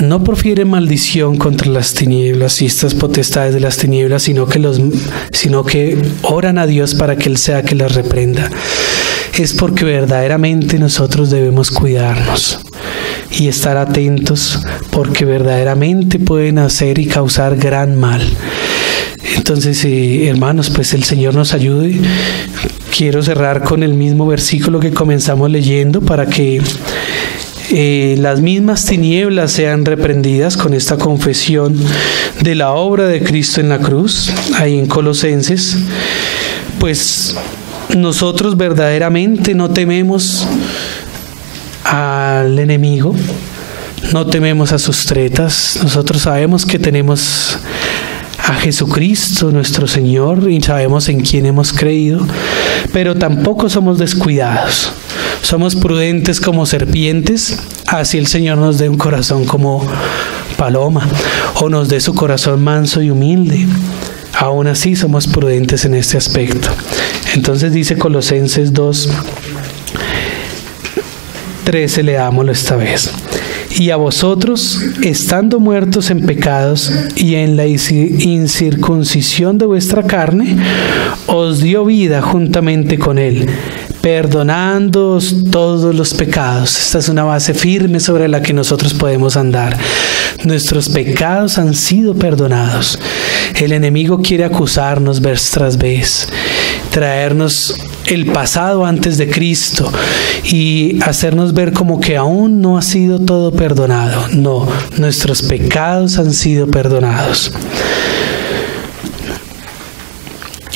no profieren maldición contra las tinieblas y estas potestades de las tinieblas, sino que oran a Dios para que Él sea que las reprenda, es porque verdaderamente nosotros debemos cuidarnos y estar atentos, porque verdaderamente pueden hacer y causar gran mal. Entonces, hermanos, pues el Señor nos ayude. Quiero cerrar con el mismo versículo que comenzamos leyendo para que las mismas tinieblas sean reprendidas con esta confesión de la obra de Cristo en la cruz, ahí en Colosenses. Pues nosotros verdaderamente no tememos al enemigo, no tememos a sus tretas. Nosotros sabemos que tenemos a Jesucristo nuestro Señor y sabemos en quién hemos creído, pero tampoco somos descuidados. Somos prudentes como serpientes, así el Señor nos dé un corazón como paloma, o nos dé su corazón manso y humilde. Aún así somos prudentes en este aspecto. Entonces dice Colosenses 2:13, leámoslo esta vez. Y a vosotros, estando muertos en pecados y en la incircuncisión de vuestra carne, os dio vida juntamente con Él, perdonándoos todos los pecados. Esta es una base firme sobre la que nosotros podemos andar. Nuestros pecados han sido perdonados. El enemigo quiere acusarnos vez tras vez, traernos el pasado antes de Cristo y hacernos ver como que aún no ha sido todo perdonado. No, nuestros pecados han sido perdonados.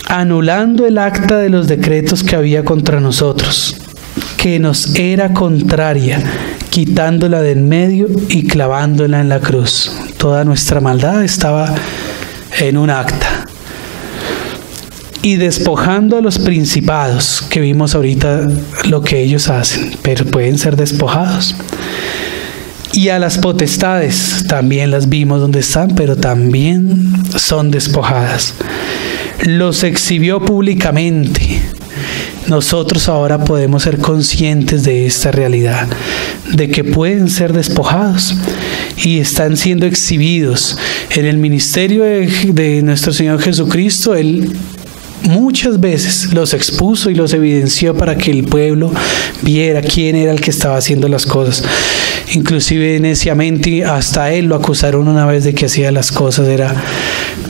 Anulando el acta de los decretos que había contra nosotros, que nos era contraria, quitándola de en medio y clavándola en la cruz. Toda nuestra maldad estaba en un acta. Y despojando a los principados, que vimos ahorita lo que ellos hacen, pero pueden ser despojados. Y a las potestades, también las vimos donde están, pero también son despojadas. Los exhibió públicamente. Nosotros ahora podemos ser conscientes de esta realidad, de que pueden ser despojados y están siendo exhibidos. En el ministerio de nuestro Señor Jesucristo, Él muchas veces los expuso y los evidenció para que el pueblo viera quién era el que estaba haciendo las cosas. Inclusive neciamente hasta Él lo acusaron una vez de que hacía las cosas era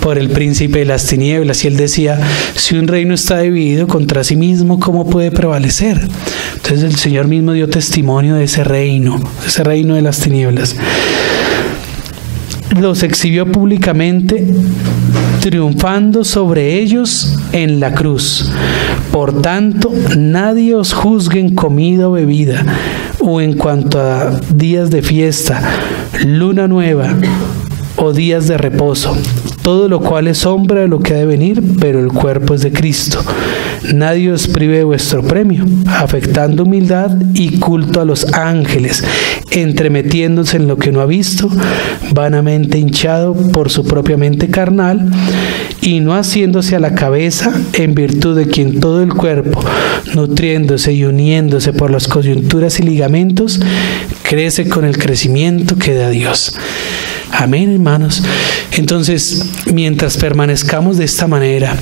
por el príncipe de las tinieblas, y Él decía: si un reino está dividido contra sí mismo, ¿cómo puede prevalecer? Entonces el Señor mismo dio testimonio de ese reino de las tinieblas. Los exhibió públicamente, triunfando sobre ellos en la cruz. Por tanto, nadie os juzgue en comida o bebida, o en cuanto a días de fiesta, luna nueva o días de reposo, todo lo cual es sombra de lo que ha de venir, pero el cuerpo es de Cristo. Nadie os prive de vuestro premio, afectando humildad y culto a los ángeles, entremetiéndose en lo que no ha visto, vanamente hinchado por su propia mente carnal, y no haciéndose a la cabeza, en virtud de quien todo el cuerpo, nutriéndose y uniéndose por las coyunturas y ligamentos, crece con el crecimiento que da Dios. Amén, hermanos. Entonces, mientras permanezcamos de esta manera,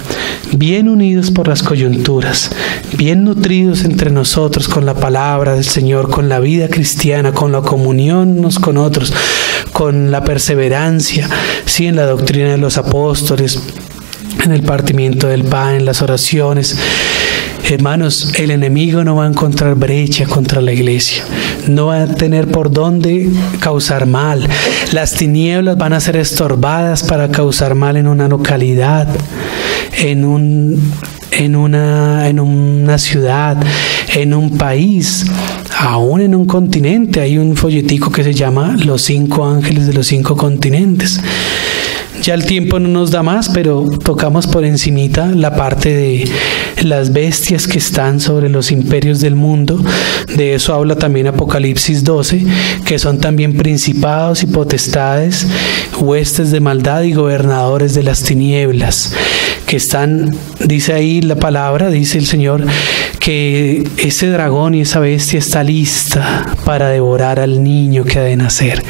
bien unidos por las coyunturas, bien nutridos entre nosotros con la palabra del Señor, con la vida cristiana, con la comunión unos con otros, con la perseverancia, sí, en la doctrina de los apóstoles, en el partimiento del pan, en las oraciones. Hermanos, el enemigo no va a encontrar brecha contra la iglesia, no va a tener por dónde causar mal. Las tinieblas van a ser estorbadas para causar mal en una localidad, en una ciudad, en un país, aún en un continente. Hay un folletico que se llama Los 5 ángeles de los 5 continentes. Ya el tiempo no nos da más, pero tocamos por encimita la parte de las bestias que están sobre los imperios del mundo. De eso habla también Apocalipsis 12, que son también principados y potestades, huestes de maldad y gobernadores de las tinieblas, que están, dice ahí la palabra, dice el Señor, que ese dragón y esa bestia está lista para devorar al niño que ha de nacer.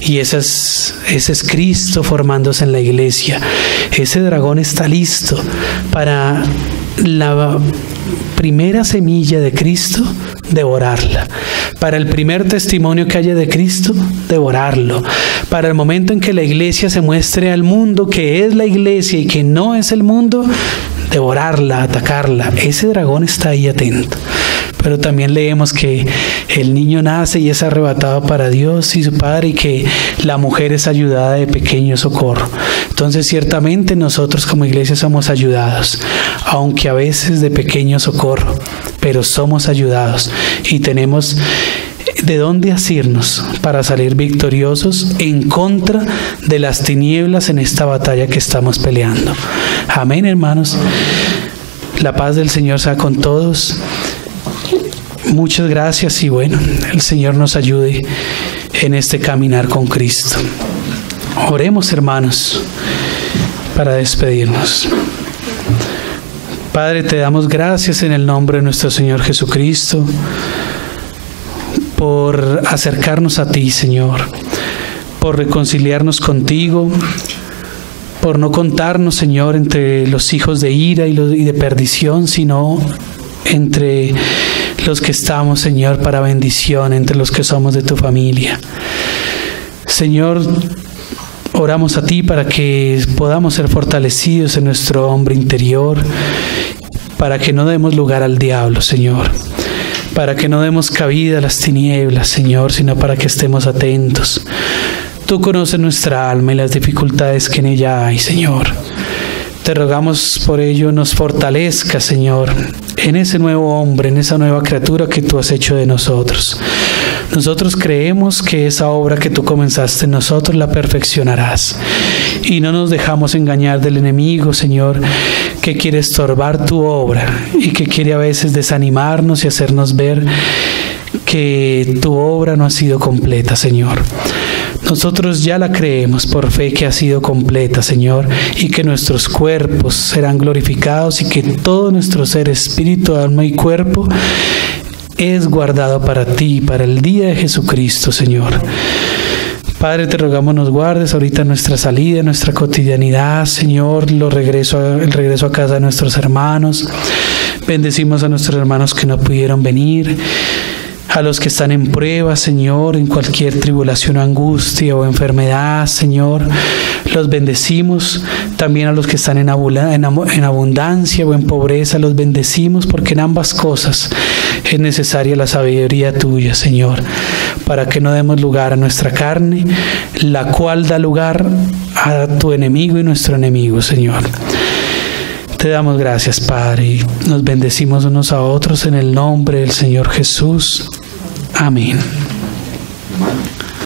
Y ese es Cristo formándose en la iglesia. Ese dragón está listo para la primera semilla de Cristo, devorarla. Para el primer testimonio que haya de Cristo, devorarlo. Para el momento en que la iglesia se muestre al mundo que es la iglesia y que no es el mundo, devorarla, atacarla. Ese dragón está ahí atento. Pero también leemos que el niño nace y es arrebatado para Dios y su Padre, y que la mujer es ayudada de pequeño socorro. Entonces, ciertamente nosotros como iglesia somos ayudados, aunque a veces de pequeño socorro, pero somos ayudados y tenemos de dónde asirnos para salir victoriosos en contra de las tinieblas en esta batalla que estamos peleando. Amén, hermanos. La paz del Señor sea con todos. Muchas gracias y bueno, el Señor nos ayude en este caminar con Cristo. Oremos, hermanos, para despedirnos. Padre, te damos gracias en el nombre de nuestro Señor Jesucristo por acercarnos a ti, Señor, por reconciliarnos contigo, por no contarnos, Señor, entre los hijos de ira y de perdición, sino entre los que estamos, Señor, para bendición, entre los que somos de tu familia. Señor, oramos a ti para que podamos ser fortalecidos en nuestro hombre interior, para que no demos lugar al diablo, Señor, para que no demos cabida a las tinieblas, Señor, sino para que estemos atentos. Tú conoces nuestra alma y las dificultades que en ella hay, Señor. Te rogamos por ello nos fortalezca, Señor, en ese nuevo hombre, en esa nueva criatura que tú has hecho de nosotros. Nosotros creemos que esa obra que tú comenzaste en nosotros la perfeccionarás. Y no nos dejamos engañar del enemigo, Señor, que quiere estorbar tu obra y que quiere a veces desanimarnos y hacernos ver que tu obra no ha sido completa, Señor. Nosotros ya la creemos por fe que ha sido completa, Señor, y que nuestros cuerpos serán glorificados y que todo nuestro ser, espíritu, alma y cuerpo es guardado para ti, para el día de Jesucristo, Señor. Padre, te rogamos nos guardes ahorita nuestra salida, nuestra cotidianidad, Señor, el regreso a casa de nuestros hermanos. Bendecimos a nuestros hermanos que no pudieron venir, a los que están en prueba, Señor, en cualquier tribulación o angustia o enfermedad, Señor, los bendecimos. También a los que están en abundancia o en pobreza, los bendecimos, porque en ambas cosas es necesaria la sabiduría tuya, Señor, para que no demos lugar a nuestra carne, la cual da lugar a tu enemigo y nuestro enemigo, Señor. Te damos gracias, Padre, y nos bendecimos unos a otros en el nombre del Señor Jesús. Amén.